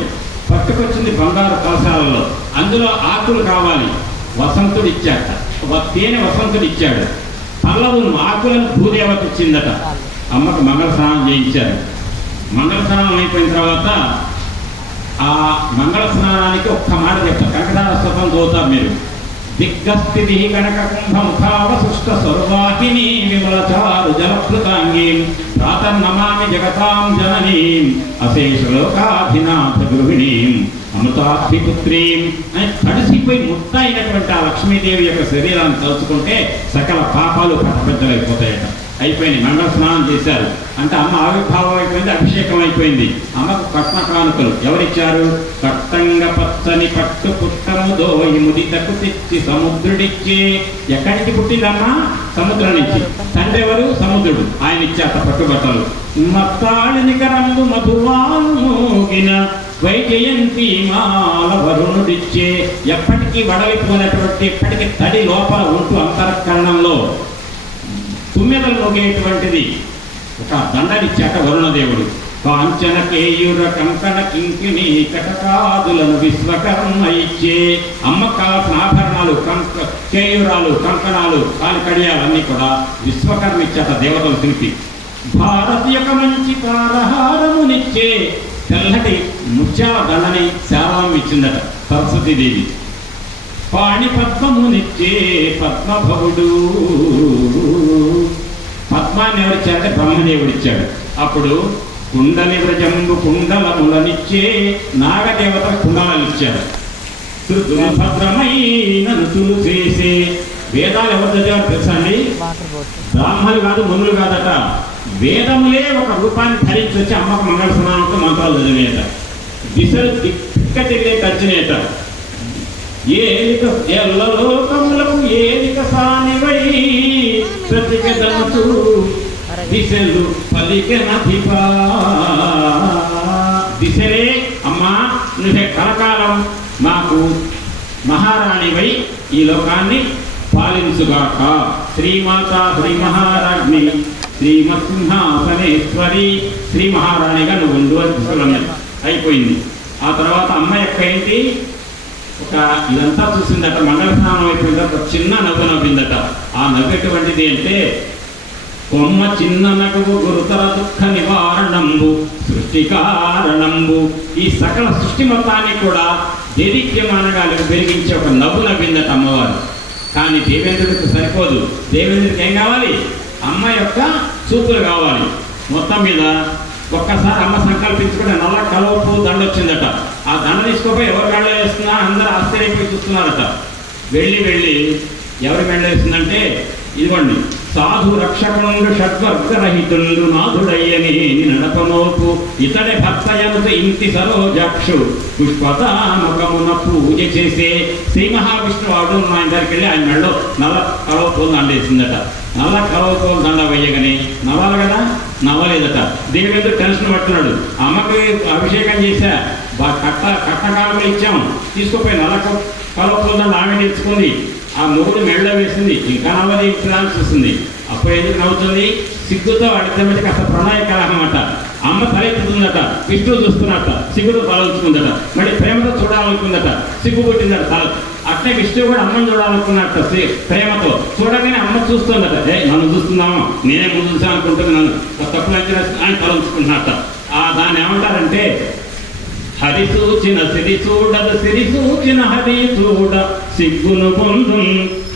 పట్టుకొచ్చింది బంగారు కలశాలలో. అందులో ఆకులు కావాలి, వసంతుడు ఇచ్చాట. తేనె వసంతుడు ఇచ్చాడు. పల్లవును ఆకులను భూదేవత ఇచ్చిందట. అమ్మకు మంగళ స్నానం చేయించారు. మంగళ స్నానం అయిపోయిన తర్వాత ఆ మంగళ స్నానానికి ఒక్క మాట చెప్తారు. కనకదార స్తోత్రం చదువుతారు మీరు. దిగ్గస్థితి కనక కుంభముఖావశిష్ట సర్వాహిని విమలచారు జలప్లుతాంగీం ప్రాతన్నమామి జగతాం జననీం అశేషలోకాధినాథ గృహిణీం అమృతాభిపుత్రీం అని తడిసిపోయి ముద్దయినటువంటి ఆ లక్ష్మీదేవి యొక్క శరీరాన్ని తలుచుకుంటే సకల పాపాలు పట్టబెద్దలైపోతాయట. అయిపోయింది, మంగళ స్నానం చేశారు. అంటే అమ్మ ఆవిర్భావం అయిపోయింది, అభిషేకం అయిపోయింది. అమ్మకు కట్న కానుకలు ఎవరిచ్చారు? కట్టంగ పచ్చని పట్టు పుట్టము దోయి ముదితకు తెచ్చి సముద్రుడిచ్చి. ఎక్కడికి పుట్టిందమ్మా? సముద్రం నుంచి. తండ్రి ఎవరు? సముద్రుడు. ఆయన ఇచ్చాట పట్టుబట్టలు. మత్తాళిని కరంగు మధువానుగిన వైజయంతి మాల వరుణుడిచ్చే. ఎప్పటికీ వడలిపోయినటువంటి ఎప్పటికీ తడి లోపల ఉంటూ అంతఃకరణంలో తుమ్మెదలు మోగేటువంటిది ఒక దండనిచ్చాక వరుణదేవుడు. కాంచన కేయూర కంకణ కింకిణి కటకాదులను విశ్వకర్మ ఇచ్చే. అమ్మ కావాల్సిన ఆభరణాలు, కేయూరాలు, కంకణాలు, కాలి కడియాలు అన్నీ కూడా విశ్వకర్మ ఇచ్చాక దేవతలు శిల్పి. భారతి యొక్క మంచి పారహారమునిచ్చే. తెల్లటి ముత్యాల దండని శారదం ఇచ్చిందట సరస్వతీదేవి. పాణి పద్మమునిచ్చే పద్మభవుడు. పద్మాన్ని ఎవరిచ్చారంటే బ్రహ్మదేవుడు ఇచ్చాడు. అప్పుడు కుండలి వ్రజంబు కుండలములనిచ్చే. నాగదేవత కుండలను ఇచ్చాడు. భద్రమైన రుచులు చేసే. వేదాలు ఎవరు చదివారు తెలుసా అండి? బ్రాహ్మణులు కాదు, మునులు కాదట. వేదములే ఒక రూపాన్ని ధరించి వచ్చి అమ్మకు మంగళ స్నానంతో మంత్రాలు చదివేట. దిశలు దిక్క తిరిగే ఖర్చునేట. ఏలిక ఎల్లలోకములకు ఏలిక సానివై ప్రతిగదనసు దిశలు పలికెనధిపా. దిశలే అమ్మా, నువ్వే కలకాలం మాకు మహారాణివై ఈ లోకాన్ని పాలించుగాక. శ్రీమాత శ్రీ మహారాజ్ఞి శ్రీమత్సింహాసనేశ్వరి, శ్రీ మహారాణిగా నువ్వు ఉండు అని దిశలు అయిపోయింది. ఆ తర్వాత అమ్మ యొక్క ఏంటి ఒక ఇదంతా చూసిందట. మంగళ స్నానం అయిపోయిందట. ఒక చిన్న నవ్వు నవ్విందట. ఆ నవ్వు ఎటువంటిది అంటే, కొమ్మ చిన్న నవ్వు గురుతర దుఃఖ నివారణంబు సృష్టి కారణంబు. ఈ సకల సృష్టి మొత్తాన్ని కూడా దేదీప్యమానంగా పెరిగించే ఒక నవ్వు నవ్విందట అమ్మవారు. కానీ దేవేంద్రుడికి సరిపోదు. దేవేంద్రుడికి ఏం కావాలి? అమ్మ యొక్క చూపులు కావాలి. మొత్తం మీద ఒక్కసారి అమ్మ సంకల్పించుకుంటే నల్ల కలవపు దండ వచ్చిందట. ఆ దండ తీసుకోపోయి ఎవరు మెళ్ళ వేస్తున్నా అందరూ ఆశ్చర్యపోయి చూస్తున్నారట. వెళ్ళి ఎవరి మెళ్ళ వేస్తుందంటే, ఇదిగోండి, సాధు రక్షకుడు షడ్వర్గరహితుండు నాథుడయ్యని నడపమోపు ఇతడే భక్తయనుత ఇంటి సరోజాక్షు పుష్పతాముఖమున పూజ చేసే. శ్రీ మహావిష్ణువాడు ఆయన దగ్గరికి వెళ్ళి ఆయన మెళ్ళలో నల్ల కలవపూలు దండ వేసిందట. నల్ల కలవపూలు దండ వేయగానే నవ్వాలి కదా, నవ్వలేదట. దేవేంద్రుడు టెన్షన్ పడుతున్నాడు. అమ్మకి అభిషేకం చేశా, కట్టకాలు ఇచ్చాం, తీసుకుపోయి నల్ల కలవపూలు దండ ఆమె తెచ్చుకుంది. ఆ మొగుడు మెళ్ళ వేసింది, ఇంకా నవ్వది ప్లాన్స్ వస్తుంది. అప్పుడు ఎందుకు నవ్వుతుంది? సిగ్గుతో అడిగితే కాస్త ప్రణాళికలం అన్నమాట. అమ్మ తలెత్తుతుందట, విష్ణువు చూస్తున్నట్ట, సిగ్గుతో తలవుతుందట. మళ్ళీ ప్రేమతో చూడాలనుకుందట, సిగ్గు పుట్టిందట తల. అట్లే విష్ణువు కూడా అమ్మని చూడాలనుకున్నట్ట ప్రేమతో. చూడగానే అమ్మ చూస్తుందట, నన్ను చూస్తున్నాము, నేనే ముందు చూసాను అనుకుంటుంది, నన్ను తప్పులు అంచనా ఆయన తల ఉంచుకుంటున్నట్ట. దాన్ని ఏమంటారంటే హరి సూచిన సిరి చూడదు సిరి సూచిన హరి చూడ సిగ్గును పొందు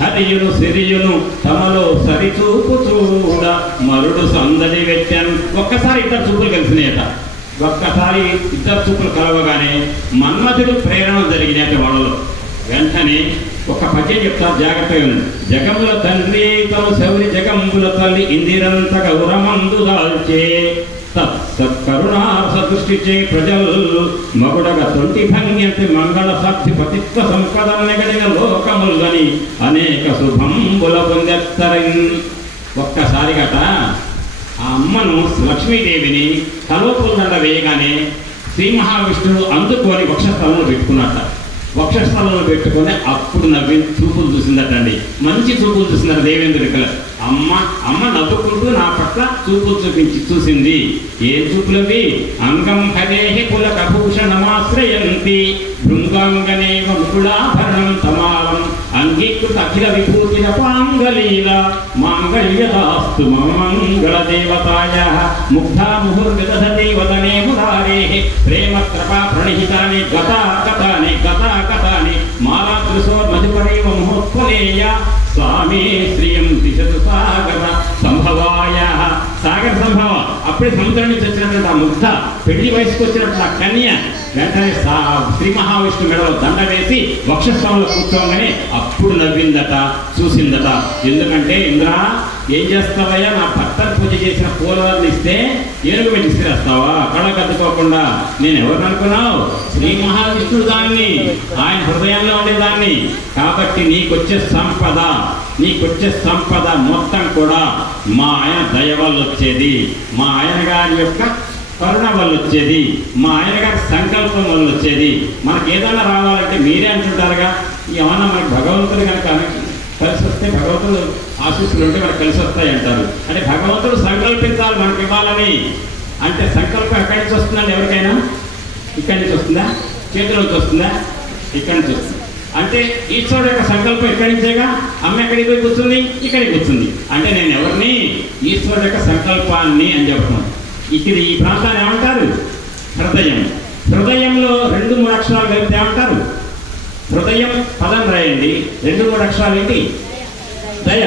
హరియును సిరియును తమలో సరిచూపు చూడ మరుడు సందడి పెట్టాను. ఒక్కసారి ఇద్దరు చూపులు కలిసినాయట. ఒక్కసారి ఇద్దరు చూపులు కలవగానే మన్మథుడు ప్రేరణ జరిగినట్ట వాళ్ళలో. వెంటనే ఒక పద్యం చెప్తా, జాగ్రత్తగా ఉంది. జగముల తండ్రి తను శౌరి జగంబుల తల్లి ఇందిరంత గౌరమందు దాల్చే సత్కరుణార్స దృష్టిచే ప్రజలు మగుడగా తొంటి భంగ్యంతి మంగళ సాక్షి పతిత్వ సంపద నెగడిన లోకములని అనేక శుభంబుల పొందెత్తరన్. ఒక్కసారిగట ఆ అమ్మను లక్ష్మీదేవిని కల్వపుల్లండ వేయగానే శ్రీ మహావిష్ణువు అందుకొని వక్షస్థలంలో పెట్టుకున్నట్ట. వక్షస్థలంలో పెట్టుకొని అప్పుడు నవ్వి చూపులు చూసిందటండి. మంచి చూపులు చూసిందట దేవేంద్రుడికల. అమ్మ నవ్వుకుంటూ నా పట్ల చూపులు చూసింది. ఏం చూపులవి? అంగం హరేహి పులకభూషణమాశ్రయంతి భృంగాంగనేవ ముకుళాభరణం తమాలం అంగీకృత అఖిల విభూతి పాంగలీల మాంగళ్యదాస్తు మంగళ దేవతాయ ముగ్ధా ముహుర్విదధతి వదనే మురారే ప్రేమ కృపా ప్రణిహితాని గతాకతాని మాలా దృశో మధుపరేవ మహోత్పలేయ స్వామి శ్రీయం దిశతు సాగర సంభవాయ. సాగర సంభవ అప్పుడే సముద్రం నుంచి వచ్చినటువంటి ఆ ముగ్ధ, పెళ్లి వయసుకు వచ్చినటువంటి ఆ కన్య వెంటనే శ్రీ మహావిష్ణు మెడలో దండ వేసి వక్షస్థలంలో కూర్చోగానే అప్పుడు నవ్విందట, చూసిందట. ఎందుకంటే ఇంద్ర ఏం చేస్తావయ్యా, నా భర్తను పూజ చేసిన పూలవారిని ఇస్తే ఏనుగు పెట్టి ఇస్తావా కళ కట్టుకోకుండా? నేను ఎవరిని అనుకున్నావు? శ్రీ మహావిష్ణుడు దాన్ని, ఆయన హృదయంలో ఉండేదాన్ని. కాబట్టి నీకొచ్చే సంపద మొత్తం కూడా మా ఆయన దయ వల్ల వచ్చేది, మా ఆయన గారి యొక్క కరుణ వల్ల వచ్చేది, మా ఆయన గారి సంకల్పం వల్ల వచ్చేది. మనకి ఏదైనా రావాలంటే మీరే అంటుంటారుగా, ఏమన్నా మనకి భగవంతుడు కనుక కలిసి వస్తే, భగవంతుడు ఆశీస్సులు ఉంటే మనకు కలిసి వస్తాయి అంటారు. అంటే భగవంతుడు సంకల్పించాలి మనకి ఇవ్వాలని. అంటే సంకల్పం ఎక్కడి నుంచి వస్తుందండి? ఎవరికైనా ఇక్కడి నుంచి వస్తుందా? చేతిలోకి వస్తుందా? ఇక్కడి నుంచి వస్తుంది. అంటే ఈశ్వరుడు యొక్క సంకల్పం ఎక్కడి నుంచేగా. అమ్మ ఎక్కడికి పోయి కూర్చుంది? ఇక్కడికి కూర్చుంది. అంటే నేను ఎవరిని? ఈశ్వరుడు యొక్క సంకల్పాన్ని అని చెప్తున్నాను. ఇక్కడ ఈ ప్రాంతాన్ని ఏమంటారు? హృదయం. హృదయంలో 2-3 అక్షరాలు కలిపితే ఏమంటారు? హృదయం పదం రాయండి. 2-3 అక్షరాలు ఏంటి? దయ.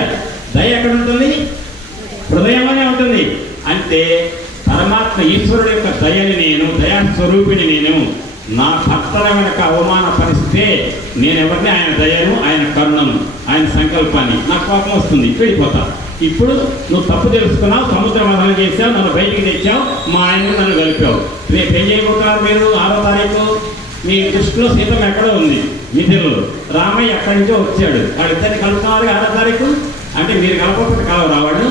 దయ ఎక్కడ ఉంటుంది? హృదయంలోనే ఉంటుంది. అంటే పరమాత్మ ఈశ్వరుడు యొక్క దయని నేను, దయా స్వరూపిణి నేను. నా భర్తల వెనక అవమానపరిస్తే నేనెవరిని? ఆయన దయను, ఆయన కరుణను, ఆయన సంకల్పాన్ని. నాకు కోపం వస్తుంది, వెళ్ళిపోతా. ఇప్పుడు నువ్వు తప్పు తెలుసుకున్నావు, సముద్ర మదన చేసావు, నన్ను బయటికి తెచ్చావు, మా ఆయన నన్ను కలిపావు. రేపు ఏం చేయబోతున్నారు మీరు? 6వ తారీఖు మీ దృష్టిలో సీతం ఎక్కడో ఉంది, మిథులలో. రామయ్య ఎక్కడి నుంచో వచ్చాడు, వాళ్ళిద్దరిని కలుపుతున్నారు 6వ తారీఖు. అంటే మీరు కలపకపోతే కలవు రావాడు.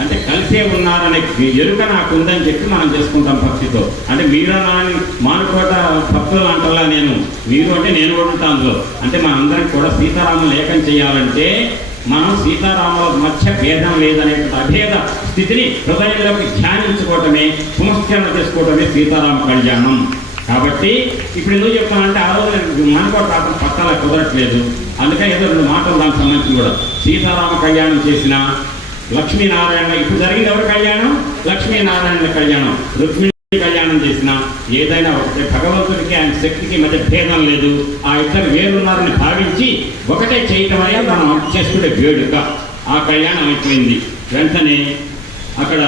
అంటే కలిసే ఉన్నారనే ఎరుక నాకు ఉందని చెప్పి మనం చేసుకుంటాం భక్తితో. అంటే మీరు నాని మానుకోట భక్తులు అంటలా నేను, మీరు అంటే నేను కూడా ఉంటాను అందులో. అంటే మనందరం కూడా సీతారాములు ఏకం చేయాలంటే మనం సీతారాముల మధ్య భేదం లేదనేటువంటి అభేద స్థితిని హృదయంలోకి ధ్యానించుకోవటమే, పునశ్చరణ చేసుకోవటమే సీతారామ కళ్యాణం. కాబట్టి ఇప్పుడు ఎందుకు చెప్తానంటే ఆ రోజు మనకోట రావడం పక్కన కుదరట్లేదు. అందుకని ఏదో 2 మాటలు దానికి సంబంధించి కూడా. సీతారామ కళ్యాణం చేసిన లక్ష్మీనారాయణ, ఇప్పుడు జరిగింది ఎవరి కళ్యాణం? లక్ష్మీనారాయణ కళ్యాణం. రుక్మిణి కళ్యాణం చేసిన ఏదైనా ఒకటే. భగవంతుడికి ఆయన శక్తికి మధ్య భేదం లేదు. ఆ ఇద్దరు వేరున్నారని భావించి ఒకటే చేయటం అనేది మనం చేసుకునే వేడుక. ఆ కళ్యాణం అయిపోయింది. వెంటనే అక్కడ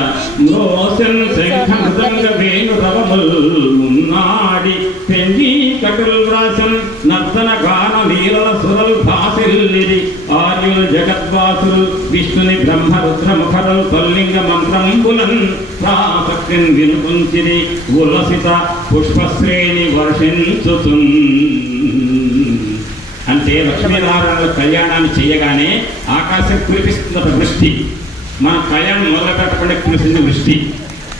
ఉన్నాడి పెండి కటులు రాసన్ నర్తన గాన వీరల సురలు భాసిల్లిది ఆర్యులు జగద్వాసులు విష్ణుని బ్రహ్మరుద్ర ముఖరులు తొల్లింగ మంత్రంబులన్ ప్రాసక్తిని వినుకుంచిది ఉల్లసిత పుష్పశ్రేణి వర్షించుతున్. అంటే లక్ష్మీనారాయణ కళ్యాణాన్ని చేయగానే ఆకాశం కురిపిస్తున్న వృష్టి. మన కళ్యాణం మొదలు పెట్టకుండా కురిసింది వృష్టి,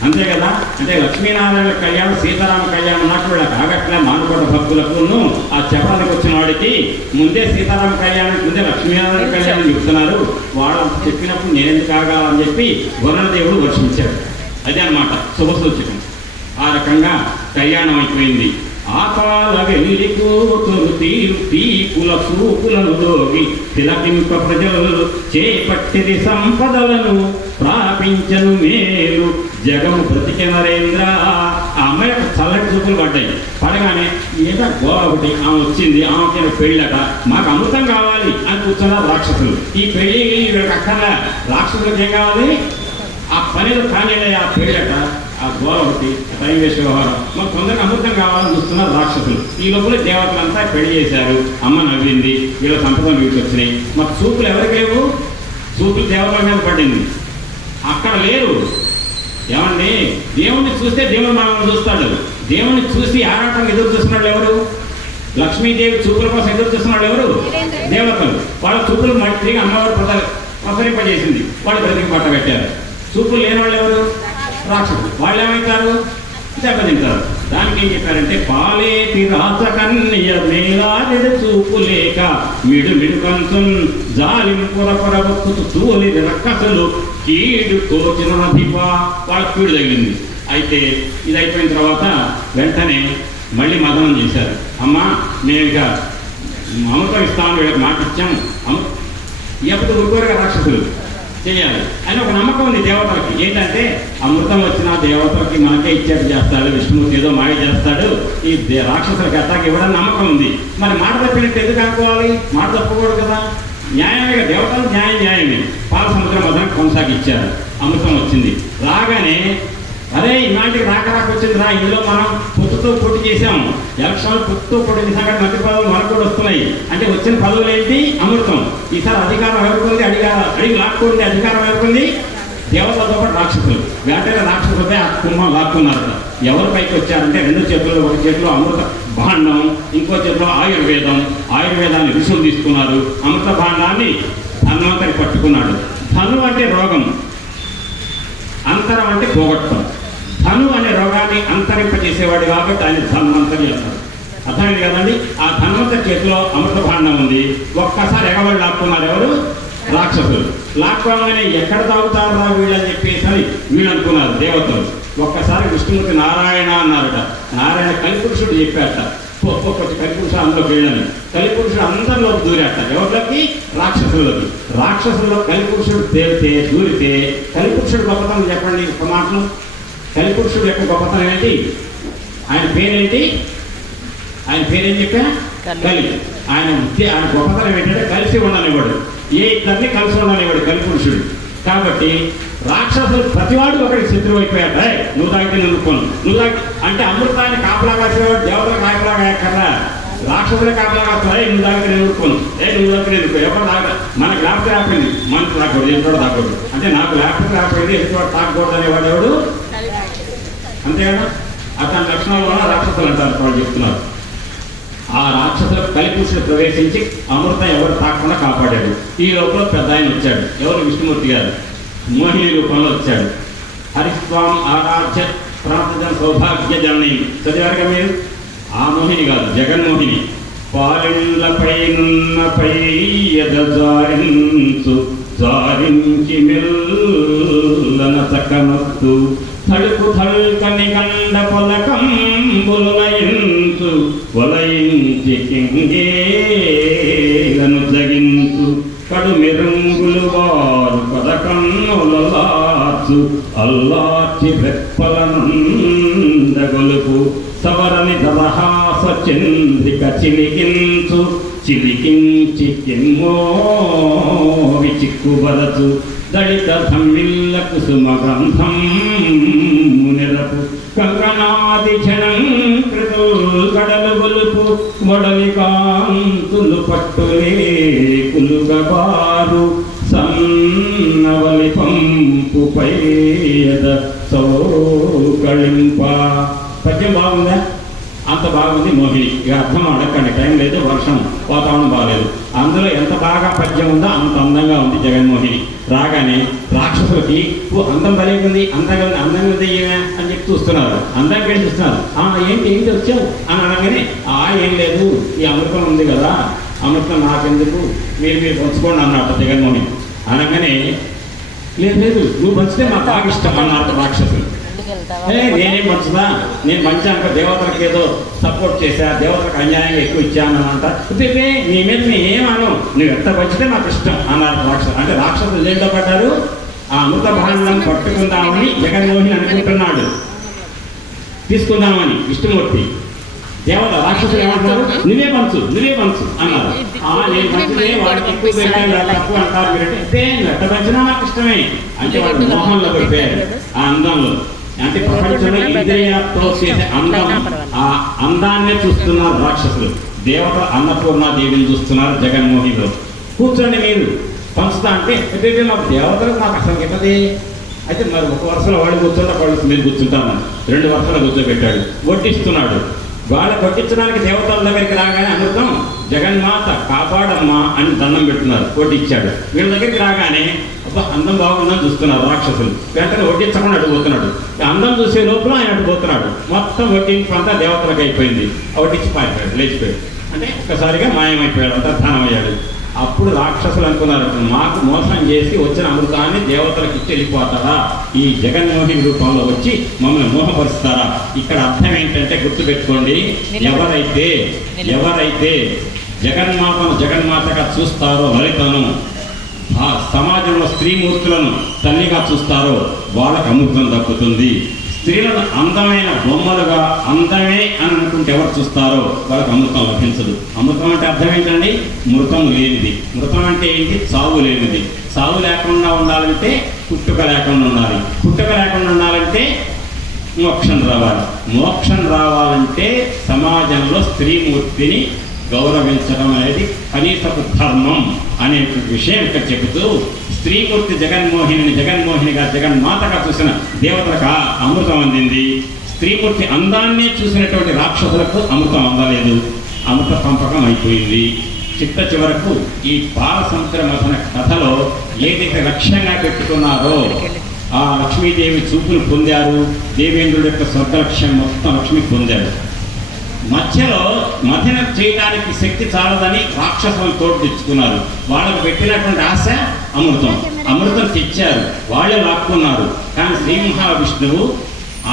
అంతే కదా. అంటే లక్ష్మీనారాయణ కళ్యాణం, సీతారామ కళ్యాణం నాకు వీళ్ళకి ఆగట్లే. మానుకోట భక్తులకు ఆ చెప్పడానికి వచ్చిన వాడికి ముందే సీతారామ కళ్యాణం, ముందే లక్ష్మీనారాయణ కళ్యాణం చెప్తున్నారు. వాళ్ళు చెప్పినప్పుడు నేనెందుకు ఆగాలని చెప్పి వరుణదేవుడు వర్షించాడు. అదే అన్నమాట శుభసూచకం. ఆ రకంగా కళ్యాణం అయిపోయింది. ఆకాల వెళ్ళి కూతురు తీపుల చూపులను దోగి తిలకింప ప్రజలు చేపట్టిది సంపదలను ప్రాపించను మేలు జగము బ్రతికి నరేంద్ర. అమ్మాయి యొక్క చల్లటి చూపులు పడ్డాయి. పడగానే ఏదో గోవ ఒకటి ఆమె వచ్చింది, ఆమెకి పెళ్ళట, మాకు అమృతం కావాలి అని కూర్చున్నారు రాక్షసులు. ఈ పెళ్ళి వీళ్ళకి అక్కర్లా, రాక్షసులకు ఏం కావాలి? ఆ పనిలో కానీ ఆ పెళ్ళట, ఆ గోవ ఒకటి టైం వేస్ట్ వ్యవహారం, మాకు కొందరికి అమృతం కావాలని చూస్తున్నారు రాక్షసులు. ఈ లోపల దేవతలంతా పెళ్లి చేశారు. అమ్మ నవ్వింది, వీళ్ళ సంపదలు వీటికి వచ్చినాయి. మాకు చూపులు ఎవరికి లేవు? చూపులు దేవతల మీద పడింది. అక్కడ లేరు. ఏమండి, దేవుణ్ణి చూస్తే దేవుడు మనల్ని చూస్తాడు. దేవుణ్ణి చూసి ఆరాటం ఎదురు చూస్తున్నాడు ఎవరు? లక్ష్మీదేవి చూపుల కోసం ఎదురు చూస్తున్నాడు ఎవరు? దేవతలు. వాళ్ళ చూపులు తిరిగి అమ్మవారు ప్రసరింపజేసింది, వాళ్ళు బ్రతికి పట్ట పెట్టారు. చూపులు లేని వాళ్ళు ఎవరు? రాక్షసులు. వాళ్ళు ఏమవుతారు? దెబ్బతింటారు. దానికి ఏం చెప్పారంటే, పాలేటి రాసకన్య మేలాడెడు చూపు లేక మిడు మిడు కంచున్ జాలింపుర బొక్కుతూ తూలి రక్కసులు కీడు కోచిన నదిపా. వాళ్ళ కీడు తగిలింది. అయితే ఇది అయిపోయిన తర్వాత వెంటనే మళ్ళీ మదనం చేశారు. అమ్మ, మేము ఇక అమృతం ఇస్తామని వీళ్ళకి మాట ఇచ్చాం, ఎప్పుడు ఊరుకోరుగా రాక్షసులు చేయాలి అని ఒక నమ్మకం ఉంది దేవతలకి. ఏంటంటే అమృతం వచ్చిన దేవతలకి మనకే ఇచ్చేట్టు చేస్తాడు, విష్ణుమూర్తి ఏదో మాయ చేస్తాడు, ఈ రాక్షసులకి అట్టాకి ఇవ్వడానికి నమ్మకం ఉంది. మరి మాట తప్పినట్టు ఎందుకు అనుకోవాలి? మాట తప్పకూడదు కదా. న్యాయమే, దేవతలు న్యాయమే. పాల సముద్రం మదనం కొనసాగించారు. అమృతం వచ్చింది. రాగానే అరే ఈనాటికి రాక వచ్చింది రా, ఇందులో మనం పొత్తుతో పోటీ చేసాం, ఎలక్షన్లు పొత్తుతో పోటీ చేసాం కానీ మంత్రి పదవులు మనకు కూడా వస్తున్నాయి. అంటే వచ్చిన పదవులు ఏంటి? అమృతం. ఈసారి అధికారం ఎవరుకుంది? అడిగి లాక్కుంది. అధికారం ఎవరుకుంది? దేవతలతో పాటు రాక్షసులు. వెంటనే రాక్షసులపై ఆ కుంభం లాక్కున్నారు. ఎవరి పైకి వచ్చారంటే, రెండు చేతుల్లో, ఒక చేతిలో అమృత భాండం, ఇంకో చేతిలో ఆయుర్వేదం. ఆయుర్వేదాన్ని ఋషులు తీసుకున్నారు. అమృత భాండాన్ని ధన్వంతరి పట్టుకున్నాడు. ధను అంటే రోగం, అంతరం అంటే పోగొట్టడం. ధను అనే రోగాన్ని అంతరింపజేసేవాడు కాబట్టి ఆయన ధన్వంతరి అంటారు. అర్థమైంది కదండి. ఆ ధన్వంతరి చేతిలో అమృత భాండం ఉంది. ఒక్కసారి ఎగబడి లాక్కున్నారు ఎవరు? రాక్షసులు. లాక్కోగానే ఎక్కడ తాగుతారు రా వీళ్ళు అని చెప్పేసి వీళ్ళు అనుకున్నారు దేవతలు. ఒక్కసారి విష్ణుమూర్తి నారాయణ అన్నారట. నారాయణ కలిపురుషుడు చెప్పారట, ఒక్కొక్కటి కలిపురుషుడు అందులోకి వెళ్ళని. కలిపురుషుడు అందరిలోకి దూరేట. ఎవరిలోకి? రాక్షసులకి. రాక్షసుల్లో కలిపురుషుడు దూరితే కలిపురుషుడు గొప్పతనం చెప్పండి ఒక మాటలు. కలిపురుషుడు యొక్క గొప్పతనం ఏంటి? ఆయన పేరేంటి? ఆయన పేరేం చెప్పా? కలి. ఆయన గొప్పతనం ఏంటంటే కలిసి ఉండనివాడు. ఏ ఇద్దరిని కలిసి ఉండనివాడు కలిపురుషుడు. కాబట్టి రాక్షసులు ప్రతివాడు ఒకరికి శత్రువు అయిపోయాడు. నువ్వు తాగితే నిలుపుకోను, నువ్వు తాగి అంటే అమృతాన్ని కాపలా కాసేవాడు దేవతలు కాపలా కాయక్కర్లా, రాక్షసులే కాపలా కాస్తారు. నువ్వు తాగితే నిలుపుకోను, నువ్వు తాగితే నిలుపుకో. ఎవరు తాగ మనకు లేకపోతే రాకపోయింది, మనకు తాకూడదు, ఎదుటి తాకూడదు. అంటే నాకు లేకపోతే రాకపోయింది, ఎదుటివాడు తాకూడదు అనేవాడు ఎవడు? అంతే కదా. అతని లక్షణాల వల్ల రాక్షసులు అంటారు వాళ్ళు చెప్తున్నారు. ఆ రాక్షసులకు కలిపురుషుడు ప్రవేశించి అమృతం ఎవరు తాకుండా కాపాడాడు. ఈ లోపల పెద్ద ఆయన వచ్చాడు. ఎవరు? విష్ణుమూర్తి గారు. మోహిని రూపంలో వచ్చాడు. హరిస్వాం ఆరాధ్య ప్రాంతజన సౌభాగ్య జనని చదివారుగా మీరు? ఆ మోహిని కాదు, జగన్మోహిని. పాలిండ్లపైనున్నపై ఎదజారించు జారించి మెల్లన చక్కనొత్తు తడుపు తల్కని కండ పొలకంబులయించు వలయించి కింగేలను జగించు కడు మెరుంగులు వారు పదకన్నులలాచు అల్లాచి రెప్పలనందగొలుపు సవరని దరహాస చంద్రిక చిలికించు చిలికించి కిమ్మోవి చిక్కుబరచు దళిత ధమ్మిల్ల కుసుమ గంధం మునిరపు కంకణాది క్షణం కృతుల్ గడలు గొలుపు వడలి కాంతులు పట్టులే కులుగబారు సన్నవలి పంపు పైద సౌకళింప. పద్యం బాగుందా? అంత బాగుంది మోహిని. ఇక అర్థం అడగండి, టైం లేదు, వర్షం, వాతావరణం బాగాలేదు. అందులో ఎంత బాగా పద్యం ఉందో అంత అందంగా ఉంది జగన్మోహిని. రాగానే రాక్షసులకి అందం బలేకుంది, అందంగా ఉంది అని చెప్పి చూస్తున్నారు. అందంగా ఏంటి చూస్తున్నారు. ఏంటి వచ్చావు అని అనగానే ఏం లేదు, ఈ అమృతం ఉంది కదా, అమృతం నాకెందుకు, మీరు పంచుకోండి అన్నట్టు జగన్మోహిని. అనగానే లేదు నువ్వు పంచితే నాకు బాగా ఇష్టం అన్నారు రాక్షసులు. నేనేం మంచిదా, నేను మంచి అనుకో, దేవతలకు ఏదో సపోర్ట్ చేశా, దేవతలకు అన్యాయంగా ఎక్కువ ఇచ్చాను అంట. నీ మీద నేనేమను, నువ్వు ఎంత పంచితే నాకు ఇష్టం అన్నారు రాక్షసులు. అంటే రాక్షసులు ఏంటో పడ్డారు? ఆ అమృత భాండం పట్టుకుందామని జగన్మోహిని అనుకుంటున్నాడు. తీసుకుందామని విష్ణుమూర్తి. దేవత రాక్షసులు ఏమంటున్నారు, నువ్వే పంచు అన్నారు. నేను పంచితే వాడికి ఎక్కువ పెట్టాను, తక్కువ అంటారు మీరంటే ఎట్ట పంచినా నాకు ఇష్టమే అంటే వాడు మోహంలో పడిపోయారు. ఆ అందంలో అంటే ప్రపంచంలో ఇంద్రియాలతో చేసే అందం, ఆ అందాన్నే చూస్తున్నారు రాక్షసులు. దేవత అన్నపూర్ణాదేవిని చూస్తున్నారు జగన్మోహిలో. కూర్చోండి మీరు పంచుతా అంటే నాకు దేవతలు నాకు అసలు గిట్టది. అయితే మరి ఒక వరుసలో వాడు కూర్చుంటే వాళ్ళు మీరు కూర్చుంటాను, 2 వరుసలు కూర్చోబెట్టాడు, వడ్డిస్తున్నాడు. వాళ్ళ వడ్డించడానికి దేవతల దగ్గరికి రాగానే అమృతం జగన్మాత కాపాడమ్మా అని దండం పెడుతున్నారు, వడ్డిచ్చాడు. వీళ్ళ దగ్గరికి రాగానే అబ్బా అందం బాగుందని చూస్తున్నారు రాక్షసులు. వెంటనే వడ్డించకుండా అడిగిపోతున్నాడు. అందం చూసే లోపల ఆయన అడిగిపోతున్నాడు. మొత్తం వడ్డింపు అంతా దేవతలకు అయిపోయింది. వడ్డించి పారిపోయాడు, లేచిపోయాడు. అంటే ఒక్కసారిగా మాయమైపోయాడు, అంతా ధ్యానమయ్యాడు. అప్పుడు రాక్షసులు అనుకున్నారు, మాకు మోసం చేసి వచ్చిన అమృతాన్ని దేవతలకు ఇచ్చి వెళ్ళిపోతారా, ఈ జగన్మోహిని రూపంలో వచ్చి మమ్మల్ని మోహపరుస్తారా. ఇక్కడ అర్థం ఏంటంటే గుర్తుపెట్టుకోండి, ఎవరైతే జగన్మాతగా చూస్తారో, లలితను ఆ సమాజంలో స్త్రీమూర్తులను తల్లిగా చూస్తారో వాళ్ళకి అమృతం దక్కుతుంది. స్త్రీలను అందమైన బొమ్మలుగా అందమే అని అనుకుంటే ఎవరు చూస్తారో వాళ్ళకి అమృతం లభించదు. అమృతం అంటే అర్థం ఏంటండి, మృతం లేనిది. మృతం అంటే ఏంటి, చావు లేనిది. చావు లేకుండా ఉండాలంటే పుట్టుక లేకుండా ఉండాలి. పుట్టుక లేకుండా ఉండాలంటే మోక్షం రావాలి. మోక్షం రావాలంటే సమాజంలో స్త్రీమూర్తిని గౌరవించడం అనేది కనీసపు ధర్మం అనే విషయం ఇక్కడ చెబుతూ, స్త్రీమూర్తి జగన్మోహినిగా జగన్మాతగా చూసిన దేవతలకు అమృతం అందింది. స్త్రీమూర్తి అందాన్నే చూసినటువంటి రాక్షసులకు అమృతం అందలేదు, అమృత పంపకం అయిపోయింది. చివరకు ఈ బాలసముద్ర మథన కథలో ఏదైతే లక్ష్యంగా పెట్టుకున్నారో ఆ లక్ష్మీదేవి చూపులు పొందారు. దేవేంద్రుడి యొక్క స్వర్గలక్ష్యం మొత్తం లక్ష్మి పొందాడు. మధ్యలో మథనం చేయడానికి శక్తి చాలదని రాక్షసులు తోడు తెచ్చుకున్నారు. వాళ్ళకు పెట్టినటువంటి ఆశ అమృతం తెచ్చారు, వాళ్ళే లాక్కున్నారు. కానీ శ్రీ మహావిష్ణువు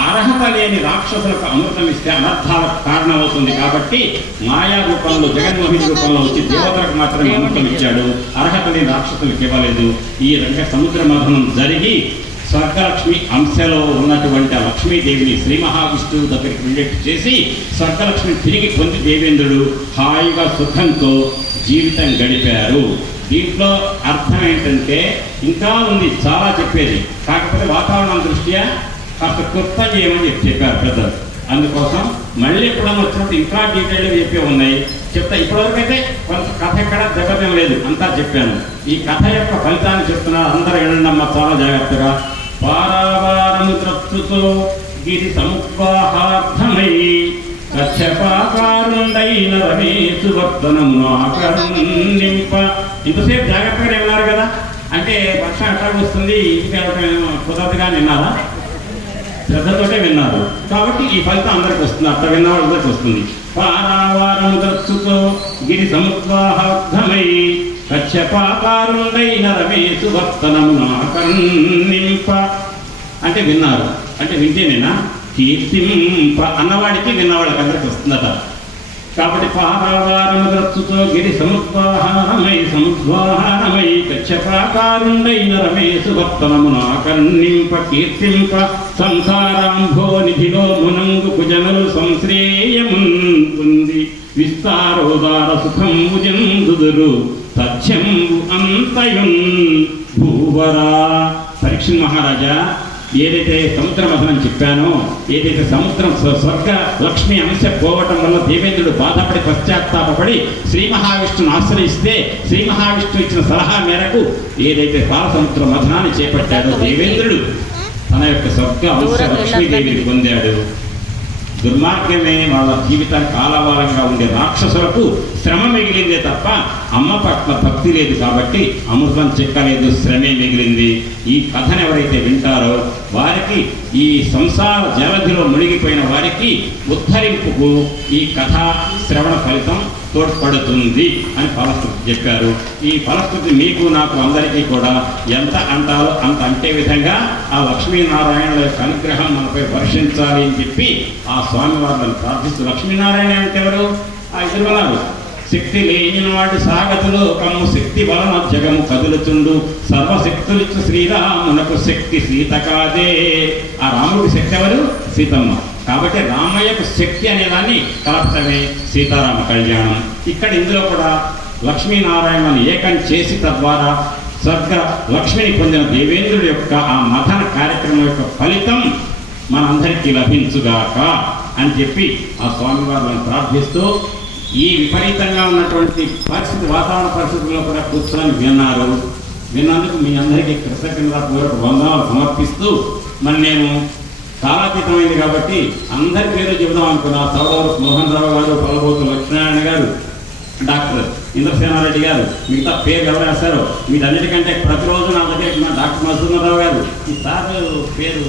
అర్హత లేని రాక్షసులకు అమృతం ఇస్తే అనర్థాలకు కారణమవుతుంది కాబట్టి మాయా రూపంలో జగన్మోహిని రూపంలో వచ్చి దేవతలకు మాత్రమే అమృతం ఇచ్చాడు, అర్హత లేని రాక్షసులకు ఇవ్వలేదు. ఈ రంగ సముద్ర మథనం జరిగి స్వర్గలక్ష్మి అంశలో ఉన్నటువంటి ఆ లక్ష్మీదేవిని శ్రీ మహావిష్ణువు దగ్గరికి రిలేట్ చేసి స్వర్గలక్ష్మిని తిరిగి పొంది దేవేంద్రుడు హాయిగా సుఖంతో జీవితం గడిపారు. దీంట్లో అర్థం ఏంటంటే ఇంకా ఉంది చాలా చెప్పేది, కాకపోతే వాతావరణం దృష్ట్యా కాస్త క్లుప్తం చేయమని చెప్పారు పెద్దలు. అందుకోసం మళ్ళీ ఎప్పుడైనా వచ్చినప్పుడు ఇంకా డీటెయిల్గా చెప్పే ఉన్నాయి చెప్తా. ఇప్పటివరకైతే కొంత కథ ఎక్కడ దెబ్బతం లేదు, అంతా చెప్పాను. ఈ కథ యొక్క ఫలితాన్ని చెప్తున్నారు, అందరూ వినండమ్మా చాలా జాగ్రత్తగా. పారావారము ద్రప్తుతో గిరి సముద్వాహార్థమై కశ్యపాకారుండైన రమేశు వర్తనమును ఆకరుణింప. ఇంతసేపు జాగ్రత్తగానే ఉన్నారు కదా, అంటే వర్షం ఎట్లా వస్తుంది ఇంటికి వెళ్ళటం కుదరదుగా విన్నారా, శ్రద్ధతోటే విన్నారు కాబట్టి ఈ ఫలితం అందరికి వస్తుంది, అట్లా విన్న వాళ్ళకి వస్తుంది. పారావారము ద్రప్తుతో గిరి సముద్వాహార్థమై కశ్యపాకారుండైన రమేశు వర్తనమును ఆకరుణింప. అంటే విన్నారు, అంటే వింటేనేనా కీర్తింప అన్నవాడికి విన్నవాళ్ళకి అందరికి వస్తుందట. కాబట్టి పారావారము ద్రప్తుతో గిరి సముద్వాహారమై కశ్యపాకారుండైన రమేశు వర్తనమును ఆకరుణింప కీర్తింప. సంసారాంభో నిధిలో మునంగు కుజనులు సంశ్రేయముంది విస్తారోదార సుఖంబు జందుదురు సత్యంబు అంతయున్ భూవరా. పరీక్షణ్ మహారాజా ఏదైతే సముద్ర మథనం చెప్పానో, ఏదైతే సముద్రం స్వర్గ లక్ష్మి అంశ పోవటం వల్ల దేవేంద్రుడు బాధపడి పశ్చాత్తాపడి శ్రీ మహావిష్ణుని ఆశ్రయిస్తే శ్రీ మహావిష్ణువు ఇచ్చిన సలహా మేరకు ఏదైతే బాలసముద్ర మథనాన్ని చేపట్టాడో దేవేంద్రుడు తన యొక్క స్వర్గ అంశ లక్ష్మీదేవిని పొందాడు. దుర్మార్గమే వాళ్ళ జీవితానికి ఆలవాలంగా ఉండే రాక్షసులకు శ్రమ మిగిలిందే తప్ప అమ్మ పట్ల భక్తి లేదు కాబట్టి అమృతం చెక్కలేదు, శ్రమే మిగిలింది. ఈ కథను ఎవరైతే వింటారో వారికి, ఈ సంసార జలధిలో మునిగిపోయిన వారికి ఉద్ధరింపుకు ఈ కథ శ్రవణ ఫలితం తోడ్పడుతుంది అని ఫలశ్రుతి చెప్పారు. ఈ ఫలశ్రుతి మీకు నాకు అందరికీ కూడా ఎంత అంటారో అంత అంటే విధంగా ఆ లక్ష్మీనారాయణుల యొక్క అనుగ్రహం మనపై వర్షించాలి అని చెప్పి ఆ స్వామివారిని ప్రార్థిస్తూ, లక్ష్మీనారాయణ అంటే ఎవరు? ఆ ఇద్దరు వలరు. శక్తి లేనివాడు సాగతులు కమ్ము శక్తి వలన జగము కదులుతుండు సర్వశక్తులిచ్చు శ్రీరామునకు శక్తి సీత కాదే. ఆ రాముడికి శక్తి ఎవరు? సీతమ్మ. కాబట్టి రామయ్యకు శక్తి అనేదాన్ని కలపటమే సీతారామ కళ్యాణం. ఇక్కడ ఇందులో కూడా లక్ష్మీనారాయణను ఏకం చేసి తద్వారా స్వర్గ లక్ష్మిని పొందిన దేవేంద్రుడి యొక్క ఆ మథన కార్యక్రమం యొక్క ఫలితం మనందరికీ లభించుగాక అని చెప్పి ఆ స్వామివారిని ప్రార్థిస్తూ ఈ విపరీతంగా ఉన్నటువంటి పరిస్థితి, వాతావరణ పరిస్థితుల్లో కూడా కూర్చొని విన్నందుకు మీ అందరికీ కృతజ్ఞతాపూర్వక వందనాలు సమర్పిస్తూ, మరి నేను కాలాతీతమైంది కాబట్టి అందరి పేరు చెబుదాం అనుకున్నా. చౌడవరపు మోహన్ రావు గారు, పల్లబోతు లక్ష్మీనారాయణ గారు, డాక్టర్ ఇంద్రసేనారెడ్డి గారు, మిగతా పేరు ఎవరు రాశారో వీటన్నిటికంటే ప్రతిరోజు నా దగ్గరికి డాక్టర్ మధుసూదనరావు గారు, ఈ సార్ పేరు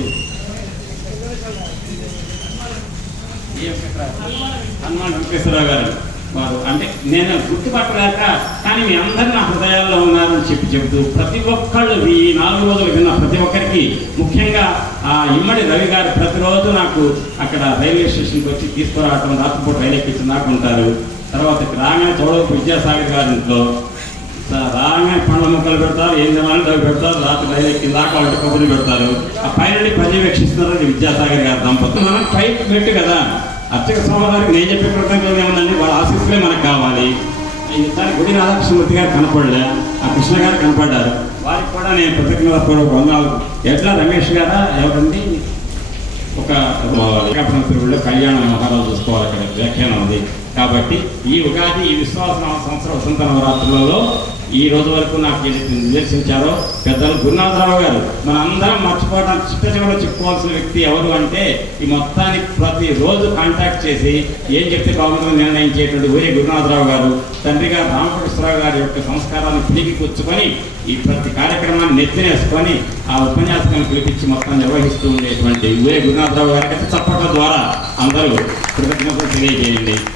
హనుమాన్ వెంకటేశ్వరరావు గారు వారు, అంటే నేను గుర్తుపట్టలేక కానీ మీ అందరూ నా హృదయాల్లో ఉన్నారని చెబుతూ ప్రతి ఒక్కళ్ళు ఈ 4 రోజులు విన్న ప్రతి ఒక్కరికి, ముఖ్యంగా ఆ ఇమ్మడి రవి గారు ప్రతిరోజు నాకు అక్కడ రైల్వే స్టేషన్కి వచ్చి తీసుకురావటం, రాత్రిపూట రైలు ఎక్కించి దాకా ఉంటారు. తర్వాత రాగానే చౌడవరపు విద్యాసాగర్ గారి ఇంట్లో రాగానే పండ్ల ముక్కలు పెడతారు, ఏం తినాలని డబ్బు పెడతారు, రాత్రి రైలు ఎక్కిన దాకా వాళ్ళకి కబుర్లు పెడతారు. ఆ పైన పర్యవేక్షిస్తున్నారు విద్యాసాగర్ గారి దంపతులు. మనం పైకి పెట్టు కదా, అర్చక సమాధానికి నేను చెప్పే కృతజ్ఞతలు ఏముందండి, వాళ్ళ ఆశీస్సులే మనకు కావాలి. ఈసారి గుడి రాధాకృష్ణమూర్తి గారు కనపడలే, ఆ కృష్ణ గారు కనపడ్డారు, వారికి కూడా నేను కృతజ్ఞతాపూర్వక వందనాలు. ఎట్లా రమేష్ గారా ఎవరండి, ఒక తిరుగుళ్ళో కళ్యాణ వ్యవహారాలు చూసుకోవాలి, అక్కడ వ్యాఖ్యానం ఉంది. కాబట్టి ఈ ఉగాది, ఈ విశ్వాస సంవత్సర వసంత నవరాత్రులలో ఈ రోజు వరకు నాకు నిర్దేశించారో పెద్దలు గురునాథరావు గారు. మన అందరం మర్చిపోవడానికి చిట్ట చివరిలో చెప్పుకోవాల్సిన వ్యక్తి ఎవరు అంటే, ఈ మొత్తానికి ప్రతిరోజు కాంటాక్ట్ చేసి ఏం చెప్తే బాగుంటుందని నిర్ణయించేటువంటి ఊరే గురునాథరావు గారు. తండ్రి గారు రామకృష్ణరావు గారి యొక్క సంస్కారాన్ని పిలికి కూర్చుకొని ఈ ప్రతి కార్యక్రమాన్ని నెత్తినేసుకొని ఆ ఉపన్యాసాన్ని పిలిపించి మొత్తం నిర్వహిస్తూ ఉండేటువంటి ఊరే గురునాథరావు గారికి చప్పట్ల ద్వారా అందరూ కృతజ్ఞతలు తెలియజేయండి.